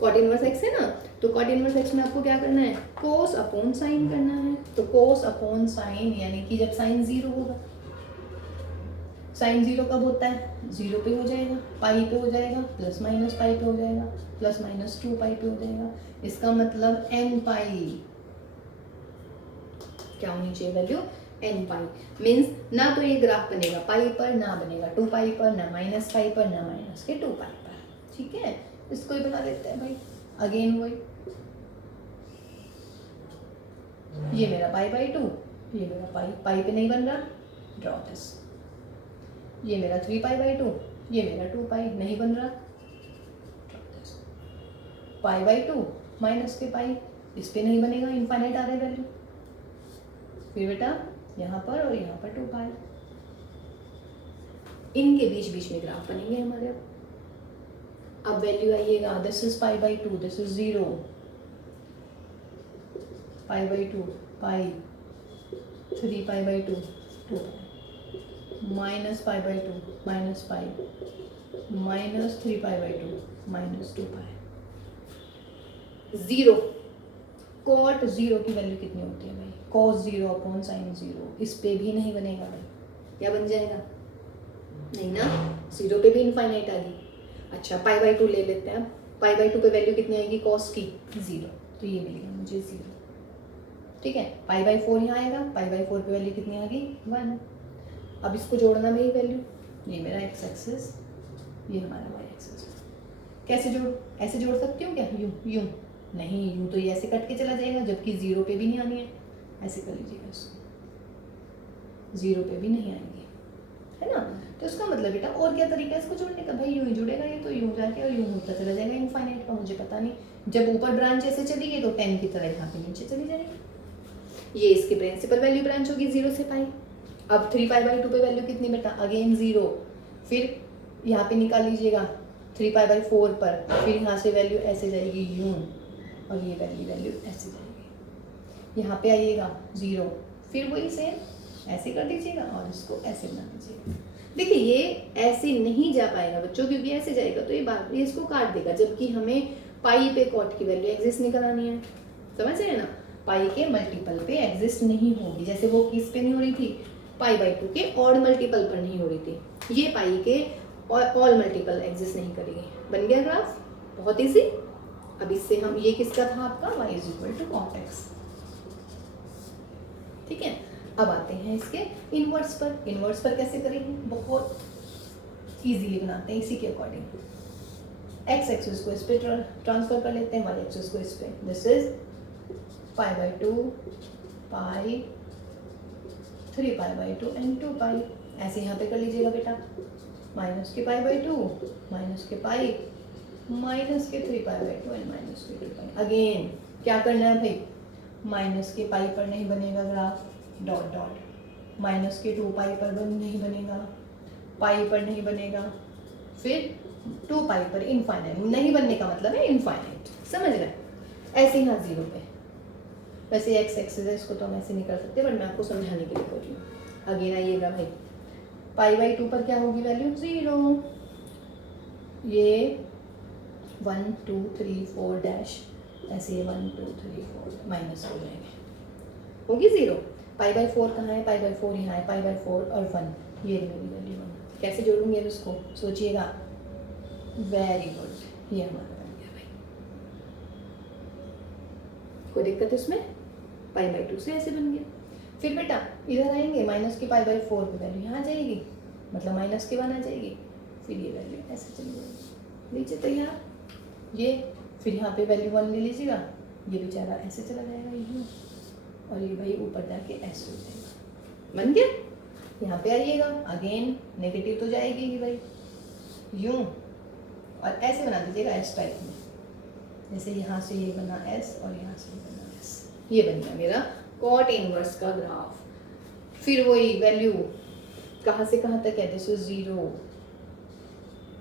cot इनवर्स x है ना, तो cot इनवर्स x में आपको क्या करना है, cos अपॉन साइन करना है। तो cos अपॉन साइन, यानी कि जब साइन 0 होगा, साइन 0 कब होता है, 0 पे हो जाएगा, पाई पे हो जाएगा, प्लस माइनस पाई पे हो जाएगा, प्लस माइनस 2 पाई पे हो जाएगा। इसका मतलब n पाई क्या होनी चाहिए वैल्यू, n पाई। मीन्स ना तो ये ग्राफ बनेगा पाई पर, ना बनेगा 2 पाई पर, ना माइनस पाई पर, ना माइनस के 2 पाई पर। ठीक है, इसको ही बना लेते हैं भाई। अगेन वही, ये मेरा π/2, ये मेरा पाई पे नहीं बन रहा, ड्रॉ दिस। ये मेरा 3π/2, ये मेरा 2 पाई नहीं बन रहा, draw this. Pi by two minus के पाई, इस पे नहीं बनेगा, इनफाइनाइट आ रहा है वैल्यू। फिर बेटा यहाँ पर और यहाँ पर 2 पाई, इनके बीच बीच में ग्राफ बनेंगे हमारे। अब वैल्यू आइएगा, this is pi by two, this is 0, pi by two pi, 3 pi by two 2 pi, minus pi by two minus pi, minus 3 pi by two minus 2 pi, 0। Cot 0 की वैल्यू कितनी होती है भाई? Cos 0 upon sine 0, इस पे भी नहीं बनेगा भाई, क्या बन जाएगा? नहीं ना, 0 पे भी इनफाइनाइट आ गई। अच्छा पाई बाई टू ले लेते हैं। अब पाई बाई टू पे वैल्यू कितनी आएगी कॉस की? 0, तो ये मिल गया मुझे 0। ठीक है, पाई बाई 4 यहाँ आएगा, पाई बाई 4 पे वैल्यू कितनी आ गई? 1। अब इसको जोड़ना मेरी वैल्यू, ये मेरा एक्स एक्सिस, ये हमारा वाई एक्सिस। कैसे जोड़, ऐसे जोड़ सकती हूँ क्या? यूँ नहीं, यूँ तो ये ऐसे कट के चला जाएगा, जबकि 0 पे भी नहीं आनी है। ऐसे कर लीजिएगा इसको, 0 पे भी नहीं आएंगे, है ना। तो इसका मतलब बेटा और क्या तरीका है इसको जोड़ने का? भाई यूँ ही जुड़ेगा ये, तो यूँ जाके और यूँ होता चला जाएगा इनफाइनाइट का, मुझे पता नहीं। जब ऊपर ब्रांच ऐसे चली गई तो 10 की तरह यहाँ पे नीचे चली जाएगी। ये इसकी प्रिंसिपल वैल्यू ब्रांच होगी 0 से पाई। अब 3 पाई बाई टू पे वैल्यू कितनी बेटा? अगेन 0। फिर यहाँ पे निकाल लीजिएगा 3 पाई बाई 4 पर, फिर यहाँ से वैल्यू ऐसे जाएगी यूँ, और ये वैल्यू ऐसे जाएगी। यहाँ पे आइएगा 0, फिर वही सेम ऐसे कर दीजिएगा और इसको ऐसे बना दीजिएगा। देखिए ये ऐसे नहीं जा पाएगा बच्चों, क्योंकि ऐसे जाएगा तो ये इसको काट देगा, जबकि हमें पाई पे कॉट की वैल्यू एग्जिस्ट नहीं करानी है, समझ रहे हैं ना। पाई के मल्टीपल पे एग्जिस्ट नहीं होगी, जैसे वो किस पे नहीं हो रही थी? पाई बाई टू के ऑड मल्टीपल पर नहीं हो रही थी, ये पाई के ऑल मल्टीपल एग्जिस्ट नहीं करेगी। बन गया ग्राफ, बहुत ईजी। अब इससे हम, ये किसका था आपका? y is equal to cot x. ठीक है, अब आते हैं इसके इनवर्स पर। इनवर्स पर कैसे करेंगे? बहुत इजीली बनाते हैं इसी के अकॉर्डिंग। एक्स एक्सिस को इस पे ट्रांसफर कर लेते हैं, वाई एक्सिस को इस पे। This is pi by two pi, 3 pi by to and 2 पाई। ऐसे यहाँ पे कर लीजिएगा बेटा, माइनस के पाई बाई टू, माइनस के पाई, माइनस के 3 pi by to and minus के 2 पाई। अगेन क्या करना है भाई? माइनस के पाई पर नहीं बनेगा ग्राफ, डॉट डॉट, माइनस के 2 पाई पर नहीं बनेगा, पाई पर नहीं बनेगा, फिर 2 पाई पर इनफाइनाइट। नहीं बनने का मतलब है इनफाइनाइट, समझ रहे हैं। ऐसे यहाँ 0 पे, वैसे एक्स एक्सिस है, इसको तो हम ऐसे नहीं कर सकते, बट मैं आपको समझाने के लिए बोल रही हूँ। अगेन आइएगा भाई, पाई बाई 2 पर क्या होगी वैल्यू? 0। ये 1 2 3 4 डैश, ऐसे 1 2 3 4 माइनस हो जाएंगे, होगी 0। पाई बाई 4 कहाँ है? पाई बाई 4 यहाँ है, पाई बाई 4 और 1, ये मेरी वैल्यू 1। कैसे जोड़ूंगी अब इसको? सोचिएगा। वेरी गुड, ये हमारा बन गया भाई। कोई दिक्कत इसमें? पाई बाई 2 से ऐसे बन गया। फिर बेटा इधर आएंगे, माइनस की पाई बाई 4 की वैल्यू यहाँ आ जाएगी, मतलब माइनस की 1 आ जाएगी, फिर ये वैल्यू ऐसे चली जाएगी नीचे तैयार। ये फिर यहाँ पे वैल्यू 1 ले लीजिएगा, ये बेचारा ऐसे चला जाएगा यूँ, और ये भाई ऊपर जाके ऐसे हो जाएगा। बन गया। यहाँ पे आइएगा, अगेन नेगेटिव तो जाएगी ही भाई, यूँ, और ऐसे बना दीजिएगा एस टाइप में, जैसे यहाँ से ये बना एस और यहाँ से ये बना एस। ये बन गया मेरा कॉट इनवर्स का ग्राफ। फिर वही वैल्यू कहाँ से कहाँ तक है? दिस इज 0,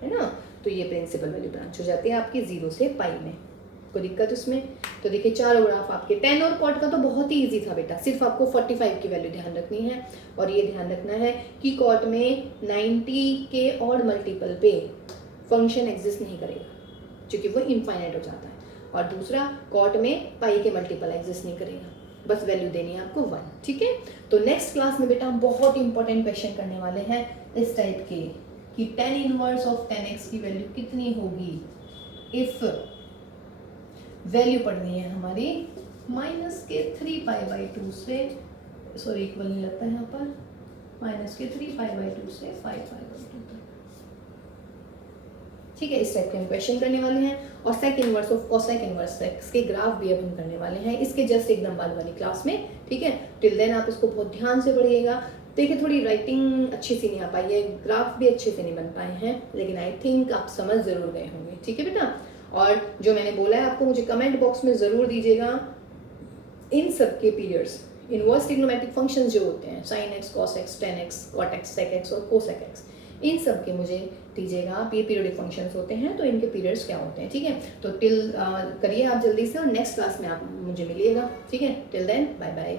है ना। तो ये प्रिंसिपल वैल्यू ब्रांच हो जाती है आपकी 0 से पाई में। कोई दिक्कत उसमें? तो देखिए चारों ग्राफ आपके। 10 और कॉट का तो बहुत ही इजी था बेटा, सिर्फ आपको 45 की वैल्यू ध्यान रखनी है, और ये ध्यान रखना है कि कॉट में 90 के ऑड मल्टीपल पे फंक्शन एग्जिस्ट नहीं करेगा, क्योंकि वो इनफाइनाइट हो जाता है। और दूसरा, कॉट में पाई के मल्टीपल एग्जिस्ट नहीं करेगा, बस वैल्यू देनी है आपको 1। ठीक है, तो नेक्स्ट क्लास में बेटा हम बहुत इंपॉर्टेंट क्वेश्चन करने वाले हैं इस टाइप के, कि 10 इनवर्स ऑफ 10x की वैल्यू कितनी होगी इफ वैल्यू पढ़नी है हमारी माइनस के 3 पाई बाई 2 से, सॉरी इक्वल नहीं लगता है यहाँ पर, माइनस के 3 पाई बाई 2 से 5 पाई बाई 2 तक। ठीक है, इस टाइप के हम क्वेश्चन करने वाले हैं, और sec inverse of cosec inverse x के ग्राफ भी अब हम करने वाले हैं इसके जस्ट एकदम बाद वाली क्लास में। ठीक है, टिल देन आप इसको बहुत ध्यान से पढ़िएगा। देखिए थोड़ी राइटिंग अच्छी सी नहीं आ पाई है, ग्राफ भी अच्छे से नहीं बन पाए हैं, लेकिन आई थिंक आप समझ जरूर गए होंगे। ठीक है बेटा, और जो मैंने बोला है आपको मुझे कमेंट बॉक्स में ज़रूर दीजिएगा इन सब के पीरियड्स, इनवर्स ट्रिग्नोमेट्रिक फंक्शंस जो होते हैं sin x, cos x, tan x, cot x, sec x और cosec x, इन सब के मुझे दीजिएगा। आप ये पीरियोडिक फंक्शंस होते हैं तो इनके पीरियड्स क्या होते हैं, ठीक है। तो टिल करिए आप जल्दी से और नेक्स्ट क्लास में आप मुझे मिलिएगा, ठीक है। Till then bye bye.